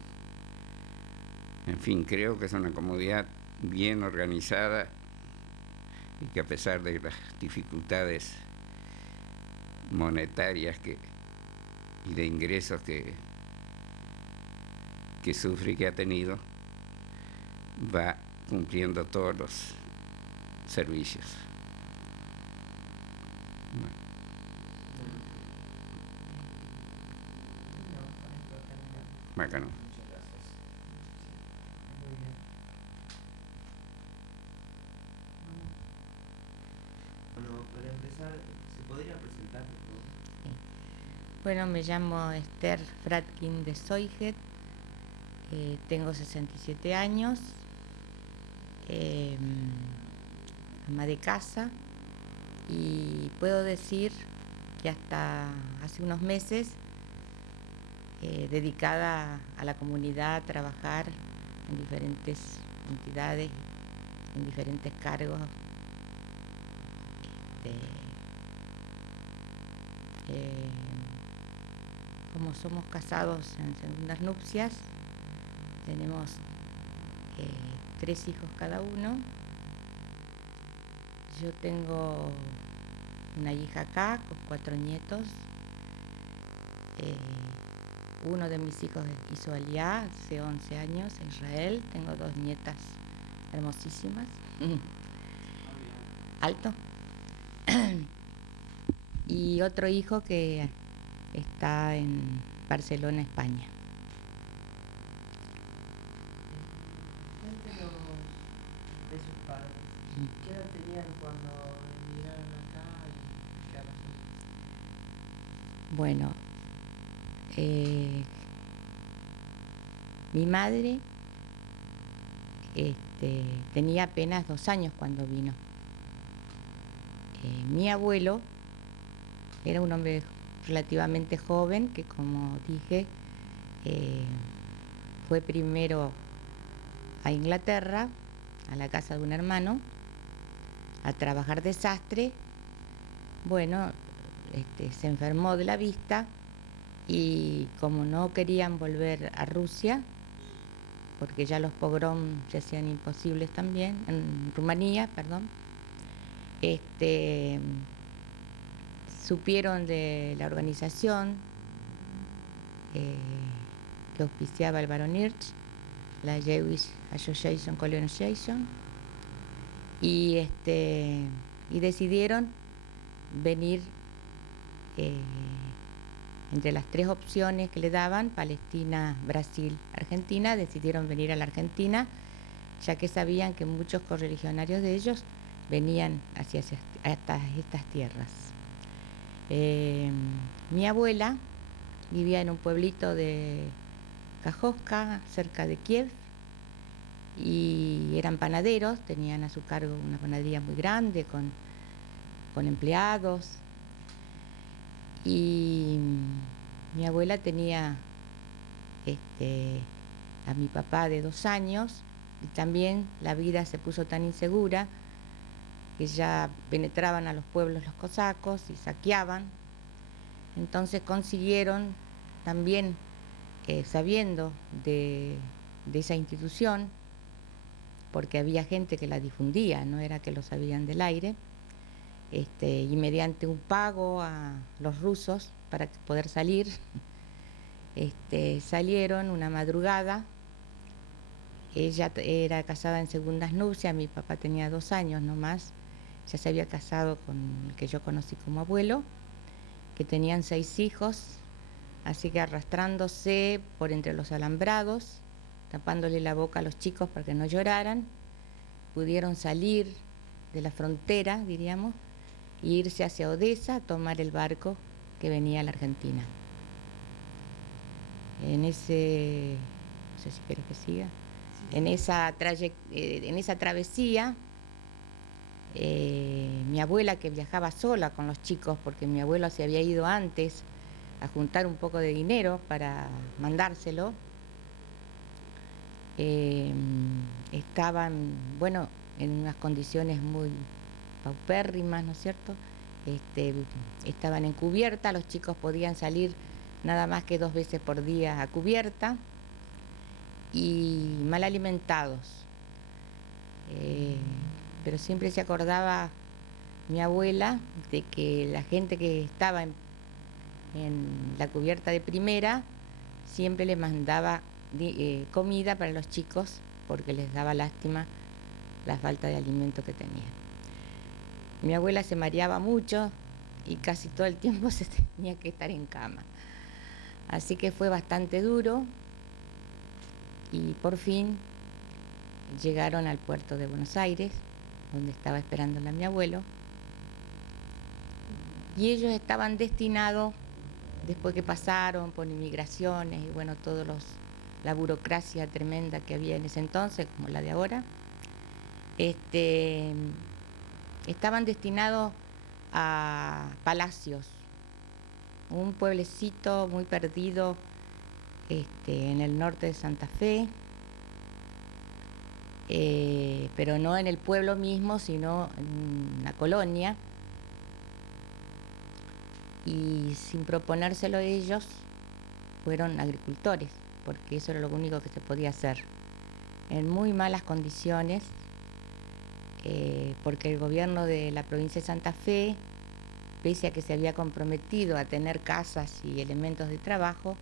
En fin, creo que es una comunidad bien organizada y que a pesar de las dificultades monetarias y de ingresos que sufre y que ha tenido, va cumpliendo todos los servicios. Bueno. No, con esto terminamos. Bacano. Muchas gracias. Muy bien. Bueno, para empezar, ¿se podría presentar, por favor? Bueno, me llamo Esther Fratkin de Soiget, tengo 67 años, ama de casa, y puedo decir que hasta hace unos meses dedicada a la comunidad, a trabajar en diferentes entidades, en diferentes cargos. Como somos casados en segundas nupcias, tenemos 3 hijos cada uno. Yo tengo una hija acá con 4 nietos. Uno de mis hijos hizo Aliyá hace 11 años en Israel. Tengo 2 nietas hermosísimas. Alto. Y otro hijo que está en Barcelona, España. Cuéntenos de sus padres. ¿Qué edad tenían cuando emigraron acá y qué razón? Bueno, mi madre tenía apenas 2 años cuando vino. Mi abuelo era un hombre relativamente joven que, como dije, fue primero a Inglaterra, a la casa de un hermano, a trabajar de sastre. Bueno, se enfermó de la vista y como no querían volver a Rusia, porque ya los pogroms se hacían imposibles también, en Rumanía, perdón, supieron de la organización que auspiciaba el Barón Hirsch, la Jewish Association Colonization, y decidieron venir entre las 3 opciones que le daban, Palestina, Brasil, Argentina. Decidieron venir a la Argentina, ya que sabían que muchos correligionarios de ellos venían hasta estas tierras. Mi abuela vivía en un pueblito de Kajovka, cerca de Kiev, y eran panaderos, tenían a su cargo una panadería muy grande con empleados. Y mi abuela tenía a mi papá de 2 años, y también la vida se puso tan insegura que ya penetraban a los pueblos los cosacos y saqueaban. Entonces consiguieron también, sabiendo de esa institución, porque había gente que la difundía, no era que lo sabían del aire, y mediante un pago a los rusos para poder salir, salieron una madrugada. Ella era casada en segundas nupcias, mi papá tenía 2 años nomás, ya se había casado con el que yo conocí como abuelo, que tenían 6 hijos, así que arrastrándose por entre los alambrados, tapándole la boca a los chicos para que no lloraran, pudieron salir de la frontera, diríamos, e irse hacia Odessa a tomar el barco que venía a la Argentina. En ese, no sé si quieres que siga, en esa travesía, Mi abuela, que viajaba sola con los chicos, porque mi abuelo se había ido antes a juntar un poco de dinero para mandárselo. Estaban, bueno, en unas condiciones muy paupérrimas, ¿no es cierto? Estaban en cubierta, los chicos podían salir nada más que 2 veces por día a cubierta, y mal alimentados. Pero siempre se acordaba mi abuela de que la gente que estaba en la cubierta de primera siempre les mandaba comida para los chicos, porque les daba lástima la falta de alimento que tenían. Mi abuela se mareaba mucho y casi todo el tiempo se tenía que estar en cama. Así que fue bastante duro, y por fin llegaron al puerto de Buenos Aires, donde estaba esperándola mi abuelo, y ellos estaban destinados, después que pasaron por inmigraciones y bueno, la burocracia tremenda que había en ese entonces, como la de ahora, estaban destinados a Palacios, un pueblecito muy perdido en el norte de Santa Fe, pero no en el pueblo mismo, sino en una colonia. Y sin proponérselo ellos, fueron agricultores, porque eso era lo único que se podía hacer, en muy malas condiciones, porque el gobierno de la provincia de Santa Fe, pese a que se había comprometido a tener casas y elementos de trabajo,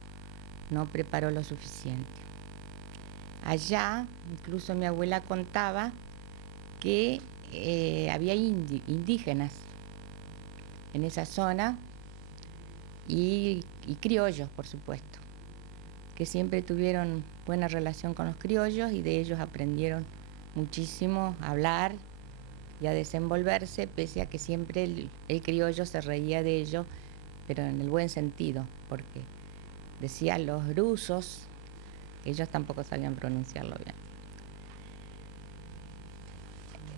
no preparó lo suficiente. Allá, incluso mi abuela contaba que había indígenas en esa zona, y criollos, por supuesto, que siempre tuvieron buena relación con los criollos, y de ellos aprendieron muchísimo a hablar y a desenvolverse, pese a que siempre el criollo se reía de ellos, pero en el buen sentido, porque decían los rusos, ellos tampoco sabían pronunciarlo bien.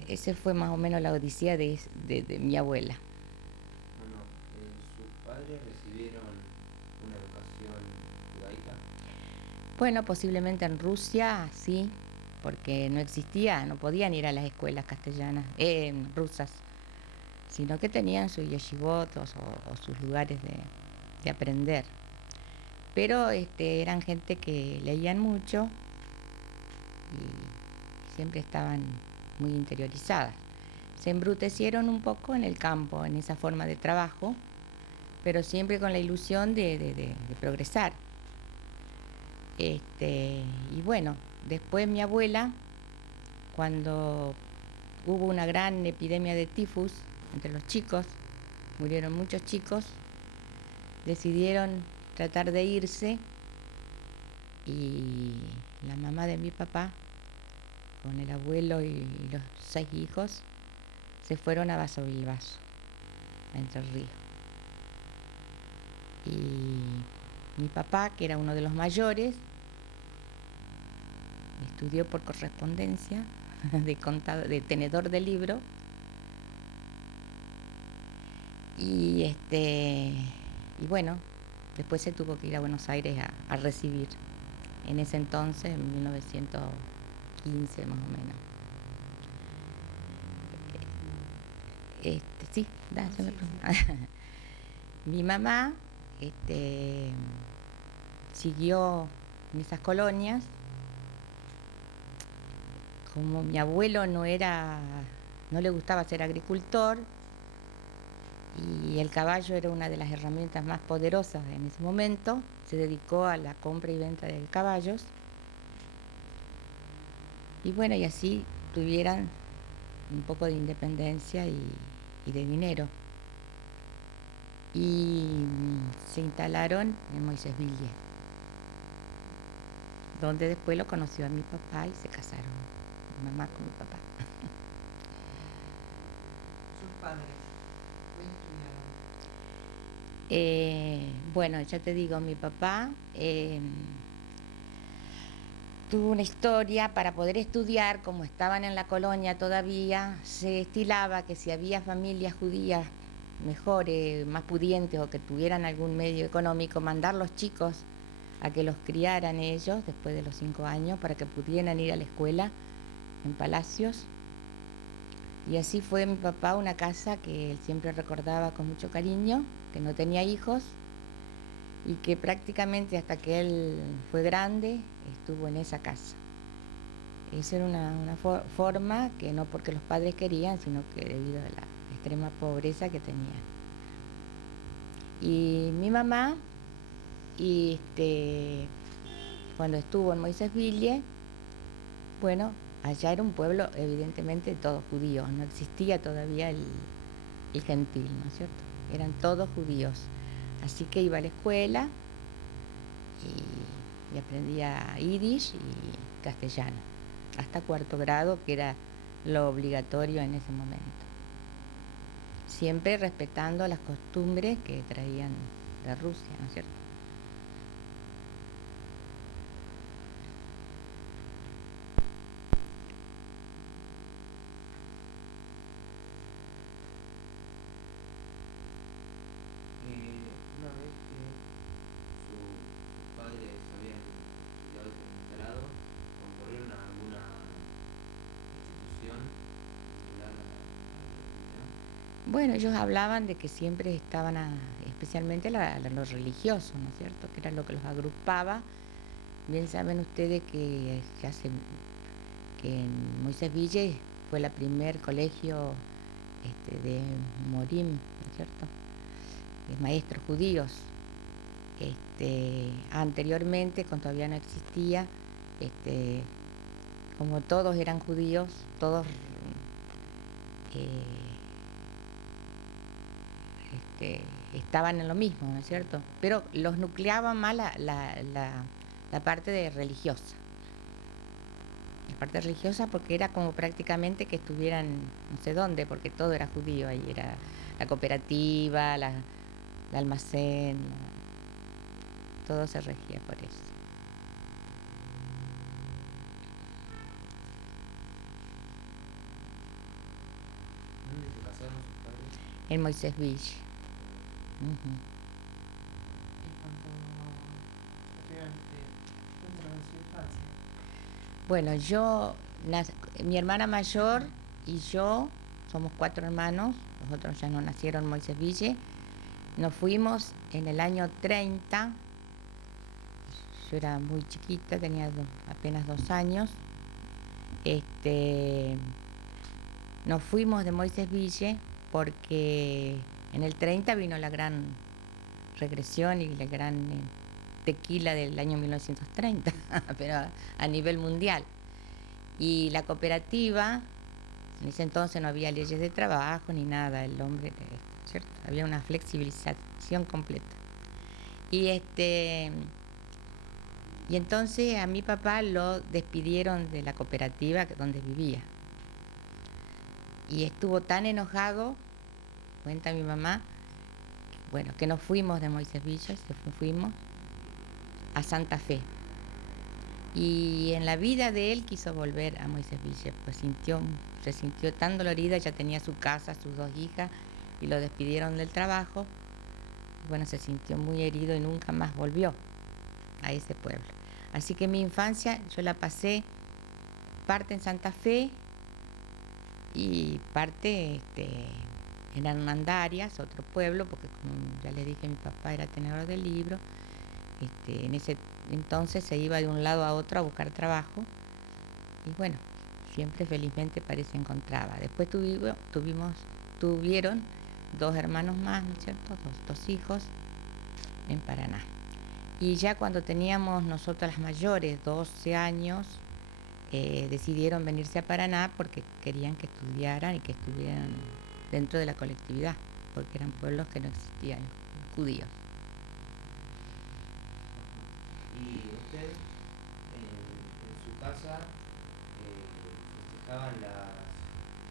Ese fue más o menos la odisea de mi abuela. Bueno, ¿sus padres recibieron una educación judaica? Bueno, posiblemente en Rusia, sí, porque no podían ir a las escuelas castellanas, rusas, sino que tenían sus yeshivot o sus lugares de aprender. Pero eran gente que leían mucho y siempre estaban muy interiorizadas. Se embrutecieron un poco en el campo, en esa forma de trabajo, pero siempre con la ilusión de progresar. Y bueno, después mi abuela, cuando hubo una gran epidemia de tifus entre los chicos, murieron muchos chicos, decidieron tratar de irse, y la mamá de mi papá, con el abuelo y los 6 hijos, se fueron a Baso Bilbaso, a Entre Ríos. Y mi papá, que era uno de los mayores, estudió por correspondencia de tenedor de libro, y bueno, después se tuvo que ir a Buenos Aires a recibir, en ese entonces, en 1915 más o menos. Sí, se me pregunta. Mi mamá siguió en esas colonias. Como mi abuelo no le gustaba ser agricultor, y el caballo era una de las herramientas más poderosas en ese momento, se dedicó a la compra y venta de caballos. Y bueno, y así tuvieran un poco de independencia y de dinero. Y se instalaron en Moisés Ville, donde después lo conoció a mi papá y se casaron, mi mamá con mi papá. Sus padres, ¿qué estudiaron? Bueno, ya te digo, mi papá tuvo una historia para poder estudiar, como estaban en la colonia todavía, se estilaba que si había familias judías mejores, más pudientes o que tuvieran algún medio económico, mandar los chicos a que los criaran ellos después de los 5 años para que pudieran ir a la escuela en Palacios. Y así fue mi papá una casa que él siempre recordaba con mucho cariño, que no tenía hijos y que prácticamente hasta que él fue grande estuvo en esa casa. Esa era una forma que no porque los padres querían, sino que debido a la extrema pobreza que tenían. Y mi mamá, cuando estuvo en Moisés-Ville, bueno, allá era un pueblo evidentemente todos judíos, no existía todavía el gentil, ¿no es cierto? Eran todos judíos. Así que iba a la escuela y aprendía yiddish y castellano, hasta 4º grado, que era lo obligatorio en ese momento. Siempre respetando las costumbres que traían de Rusia, ¿no es cierto? Una vez que sus padres habían estudiado y se habían instalado, concurrieron a alguna institución vinculada a la religión. Bueno, ellos hablaban de que siempre estaban, especialmente los religiosos, ¿no es cierto?, que era lo que los agrupaba. Bien saben ustedes que en Moisés-Ville fue el primer colegio de Morim, ¿no es cierto?, de maestros judíos. Anteriormente, cuando todavía no existía, como todos eran judíos, todos estaban en lo mismo, ¿no es cierto? Pero los nucleaba más la parte de religiosa. La parte religiosa porque era como prácticamente que estuvieran no sé dónde, porque todo era judío, ahí era la cooperativa, el almacén, todo se regía por eso. ¿Dónde se casaron sus padres? En Moisés-Ville. Uh-huh. ¿Y cuánto nació su infancia? Bueno, mi hermana mayor y yo somos 4 hermanos, los otros ya no nacieron en Moisés-Ville. Nos fuimos en el año 30, yo era muy chiquita, tenía apenas 2 años. Nos fuimos de Moisés-Ville porque en el 30 vino la gran regresión y la gran tequila del año 1930, pero a nivel mundial. Y la cooperativa, en ese entonces no había leyes de trabajo ni nada, el hombre, ¿cierto?, había una flexibilización completa. Y entonces a mi papá lo despidieron de la cooperativa donde vivía. Y estuvo tan enojado, cuenta mi mamá, bueno, que nos fuimos de Moisés-Ville, fuimos a Santa Fe. Y en la vida de él quiso volver a Moisés-Ville, pues se sintió tan dolorida, ya tenía su casa, sus 2 hijas, y lo despidieron del trabajo. Bueno, se sintió muy herido y nunca más volvió a ese pueblo. Así que mi infancia yo la pasé parte en Santa Fe y parte en Hernandarias, otro pueblo, porque como ya les dije, mi papá era tenedor de libros. En ese entonces se iba de un lado a otro a buscar trabajo y bueno, siempre felizmente se encontraba. Después tuvieron 2 hermanos más, ¿no es cierto?, dos hijos en Paraná. Y ya cuando teníamos nosotros las mayores, 12 años, decidieron venirse a Paraná porque querían que estudiaran y que estuvieran dentro de la colectividad, porque eran pueblos que no existían judíos. ¿Y usted, en su casa, festejaban las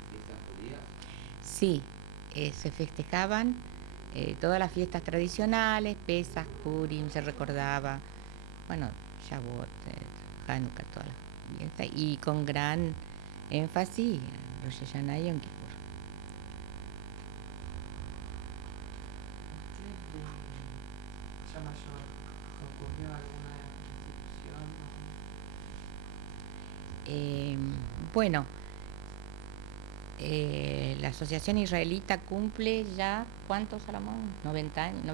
fiestas judías? Sí, se festejaban todas las fiestas tradicionales, Pesach, Purim, se recordaba, bueno, Shavuot, Hanukkah, todas las fiestas, y con gran énfasis Rosh Hashanah y Yom Kippur. ¿Usted ya mayor concurrió a alguna institución? Bueno, la Asociación Israelita cumple ya, ¿cuántos, Salomón? 90 años,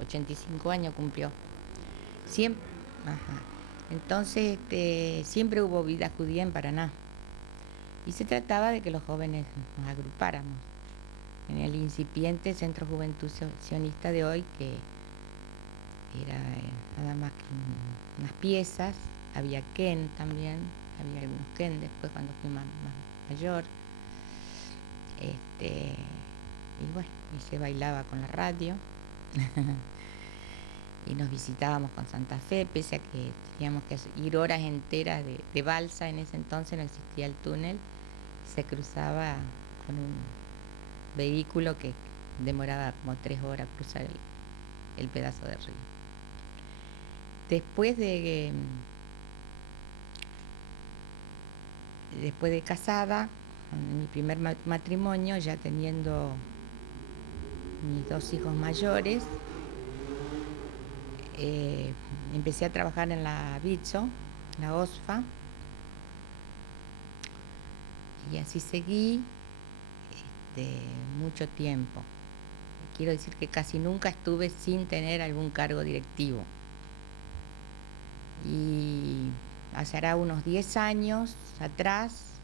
85 años cumplió. Siempre, ajá. Entonces, siempre hubo vida judía en Paraná. Y se trataba de que los jóvenes nos agrupáramos en el incipiente Centro Juventud Sionista de hoy, que era nada más que unas piezas. Había Ken también, había algunos Ken después cuando fui más mayor. Y bueno, y se bailaba con la radio. Y nos visitábamos con Santa Fe, pese a que teníamos que ir horas enteras de balsa. En ese entonces no existía el túnel, se cruzaba con un vehículo que demoraba como 3 horas cruzar el pedazo de río. Después de casada, en mi primer matrimonio, ya teniendo mis 2 hijos mayores, empecé a trabajar en la Bitso, la OSFA, y así seguí mucho tiempo. Quiero decir que casi nunca estuve sin tener algún cargo directivo. Y hará unos 10 años atrás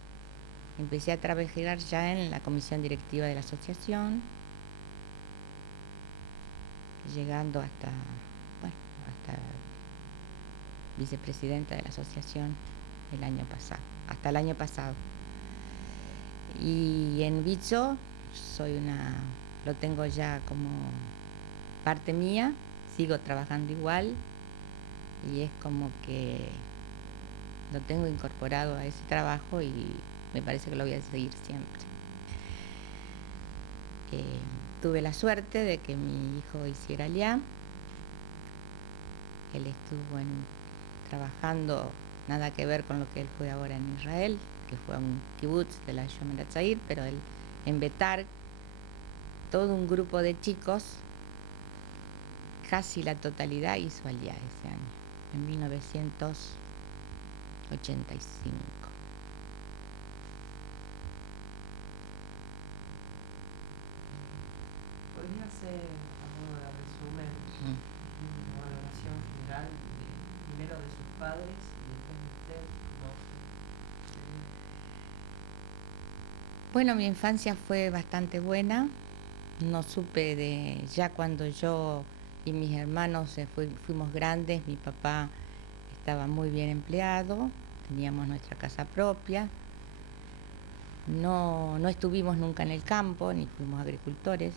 empecé a trabajar ya en la comisión directiva de la asociación, llegando hasta vicepresidenta de la asociación hasta el año pasado. Y en Bitso lo tengo ya como parte mía, sigo trabajando igual y es como que lo tengo incorporado a ese trabajo y me parece que lo voy a seguir siempre. Tuve la suerte de que mi hijo hiciera Aliyá. Él estuvo trabajando nada que ver con lo que él fue ahora en Israel, que fue a un kibutz de la Shomer HaTzair, pero él en Betar, todo un grupo de chicos, casi la totalidad hizo Aliyá ese año, en 1985. ¿Podría hacer a modo de resumen una valoración general primero de sus padres y después de usted? Bueno, mi infancia fue bastante buena. No supe ya cuando yo y mis hermanos fuimos grandes, mi papá estaba muy bien empleado, teníamos nuestra casa propia. No estuvimos nunca en el campo, ni fuimos agricultores.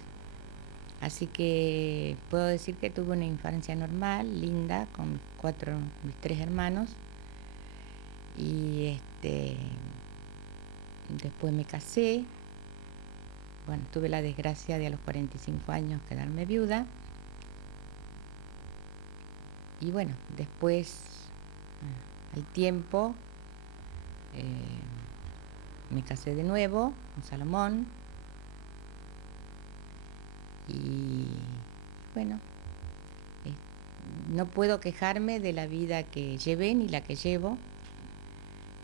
Así que puedo decir que tuve una infancia normal, linda, con mis 3 hermanos. Y después me casé. Bueno, tuve la desgracia de a los 45 años quedarme viuda. Y bueno, después, al tiempo, me casé de nuevo con Salomón. Y bueno, no puedo quejarme de la vida que llevé ni la que llevo,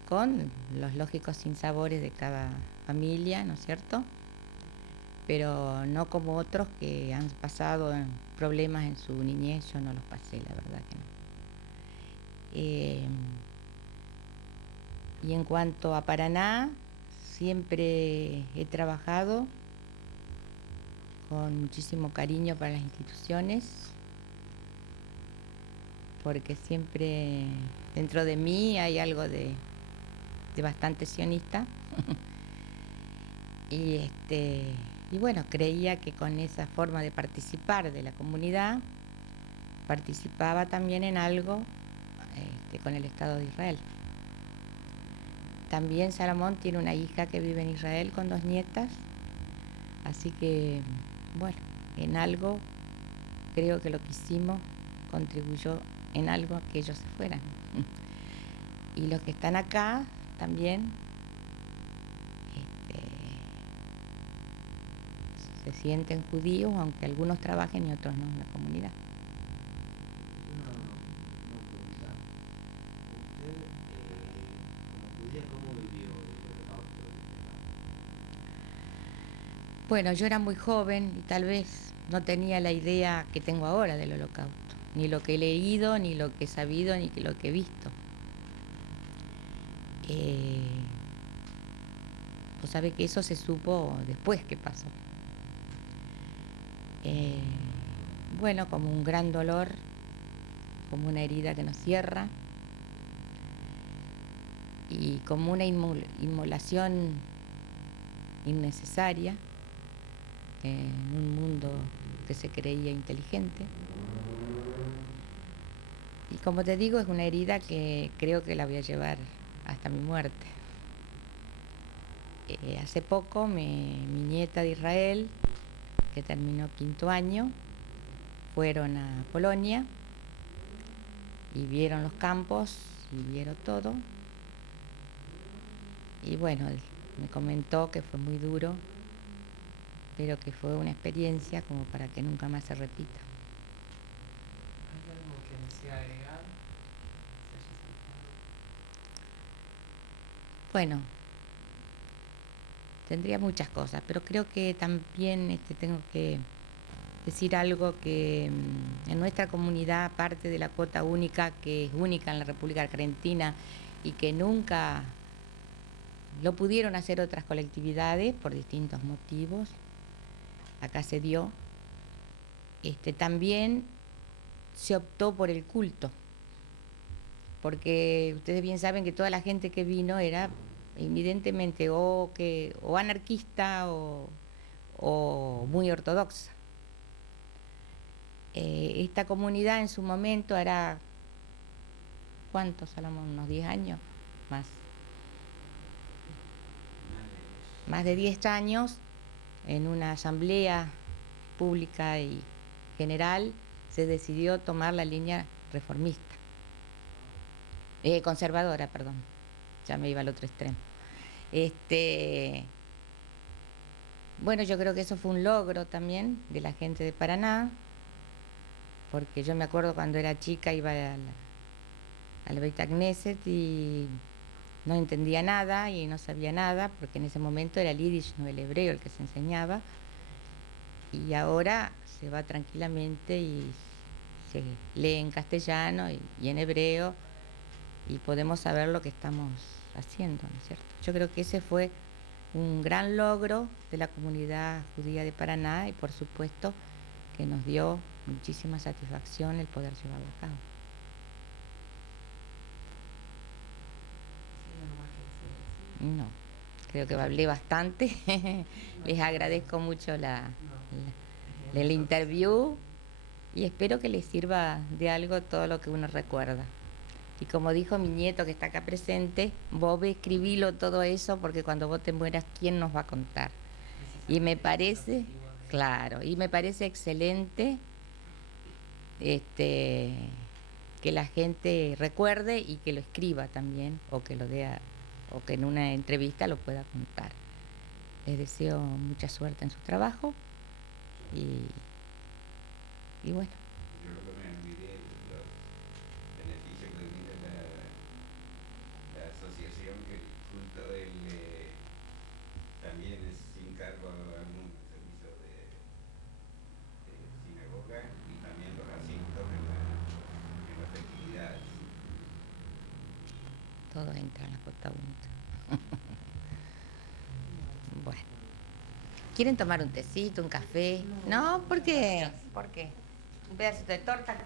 con los lógicos sinsabores de cada familia, ¿no es cierto? Pero no como otros que han pasado problemas en su niñez. Yo no los pasé, la verdad que no. Y en cuanto a Paraná, siempre he trabajado con muchísimo cariño para las instituciones, porque siempre dentro de mí hay algo de bastante sionista. Y bueno, creía que con esa forma de participar de la comunidad, participaba también en algo con el Estado de Israel. También Salomón tiene una hija que vive en Israel con 2 nietas, así que, bueno, en algo creo que lo que hicimos contribuyó en algo que ellos se fueran. Y los que están acá también se sienten judíos, aunque algunos trabajen y otros no en la comunidad. Una pregunta. ¿Usted, como judía, cómo vivió el holocausto? Bueno, yo era muy joven y tal vez no tenía la idea que tengo ahora del holocausto, ni lo que he leído, ni lo que he sabido, ni lo que he visto. Vos sabés que eso se supo después que pasó. Bueno, como un gran dolor, como una herida que nos cierra y como una inmolación innecesaria en un mundo que se creía inteligente. Y como te digo, es una herida que creo que la voy a llevar hasta mi muerte. Hace poco mi nieta de Israel, que terminó 5º año, fueron a Polonia y vieron los campos y vieron todo. Y bueno, él me comentó que fue muy duro, pero que fue una experiencia como para que nunca más se repita. ¿Hay algo que desea agregar? Bueno, tendría muchas cosas, pero creo que también tengo que decir algo que en nuestra comunidad, aparte de la cuota única, que es única en la República Argentina y que nunca lo pudieron hacer otras colectividades por distintos motivos, acá se dio, también se optó por el culto, porque ustedes bien saben que toda la gente que vino era evidentemente o anarquista o muy ortodoxa. Esta comunidad en su momento era, ¿cuántos hablamos? ¿Unos 10 años? Más de 10 años, en una asamblea pública y general, se decidió tomar la línea reformista. Conservadora, perdón. Ya me iba al otro extremo. Bueno, yo creo que eso fue un logro también de la gente de Paraná, porque yo me acuerdo cuando era chica iba al Beit Knesset y no entendía nada y no sabía nada, porque en ese momento era el yiddish, no el hebreo el que se enseñaba, y ahora se va tranquilamente y se lee en castellano y en hebreo y podemos saber lo que estamos haciendo, ¿no es cierto? Yo creo que ese fue un gran logro de la comunidad judía de Paraná y por supuesto que nos dio muchísima satisfacción el poder llevarlo a cabo. No, creo que hablé bastante. Les agradezco mucho el interview y espero que les sirva de algo todo lo que uno recuerda. Y como dijo mi nieto que está acá presente, vos escribilo todo eso porque cuando vos te mueras, ¿quién nos va a contar? Y me parece, claro, y me parece excelente que la gente recuerde y que lo escriba también o que lo dé o que en una entrevista lo pueda contar. Les deseo mucha suerte en su trabajo y bueno. Yo lo que me olvidé los beneficios que brinda la asociación, que el culto también es sin cargo a algún servicio de sinagoga y también los asientos en las festividades. Todo entra en la cuota única. Bueno. ¿Quieren tomar un tecito, un café? No, ¿por qué? ¿Por qué? Un pedacito de torta.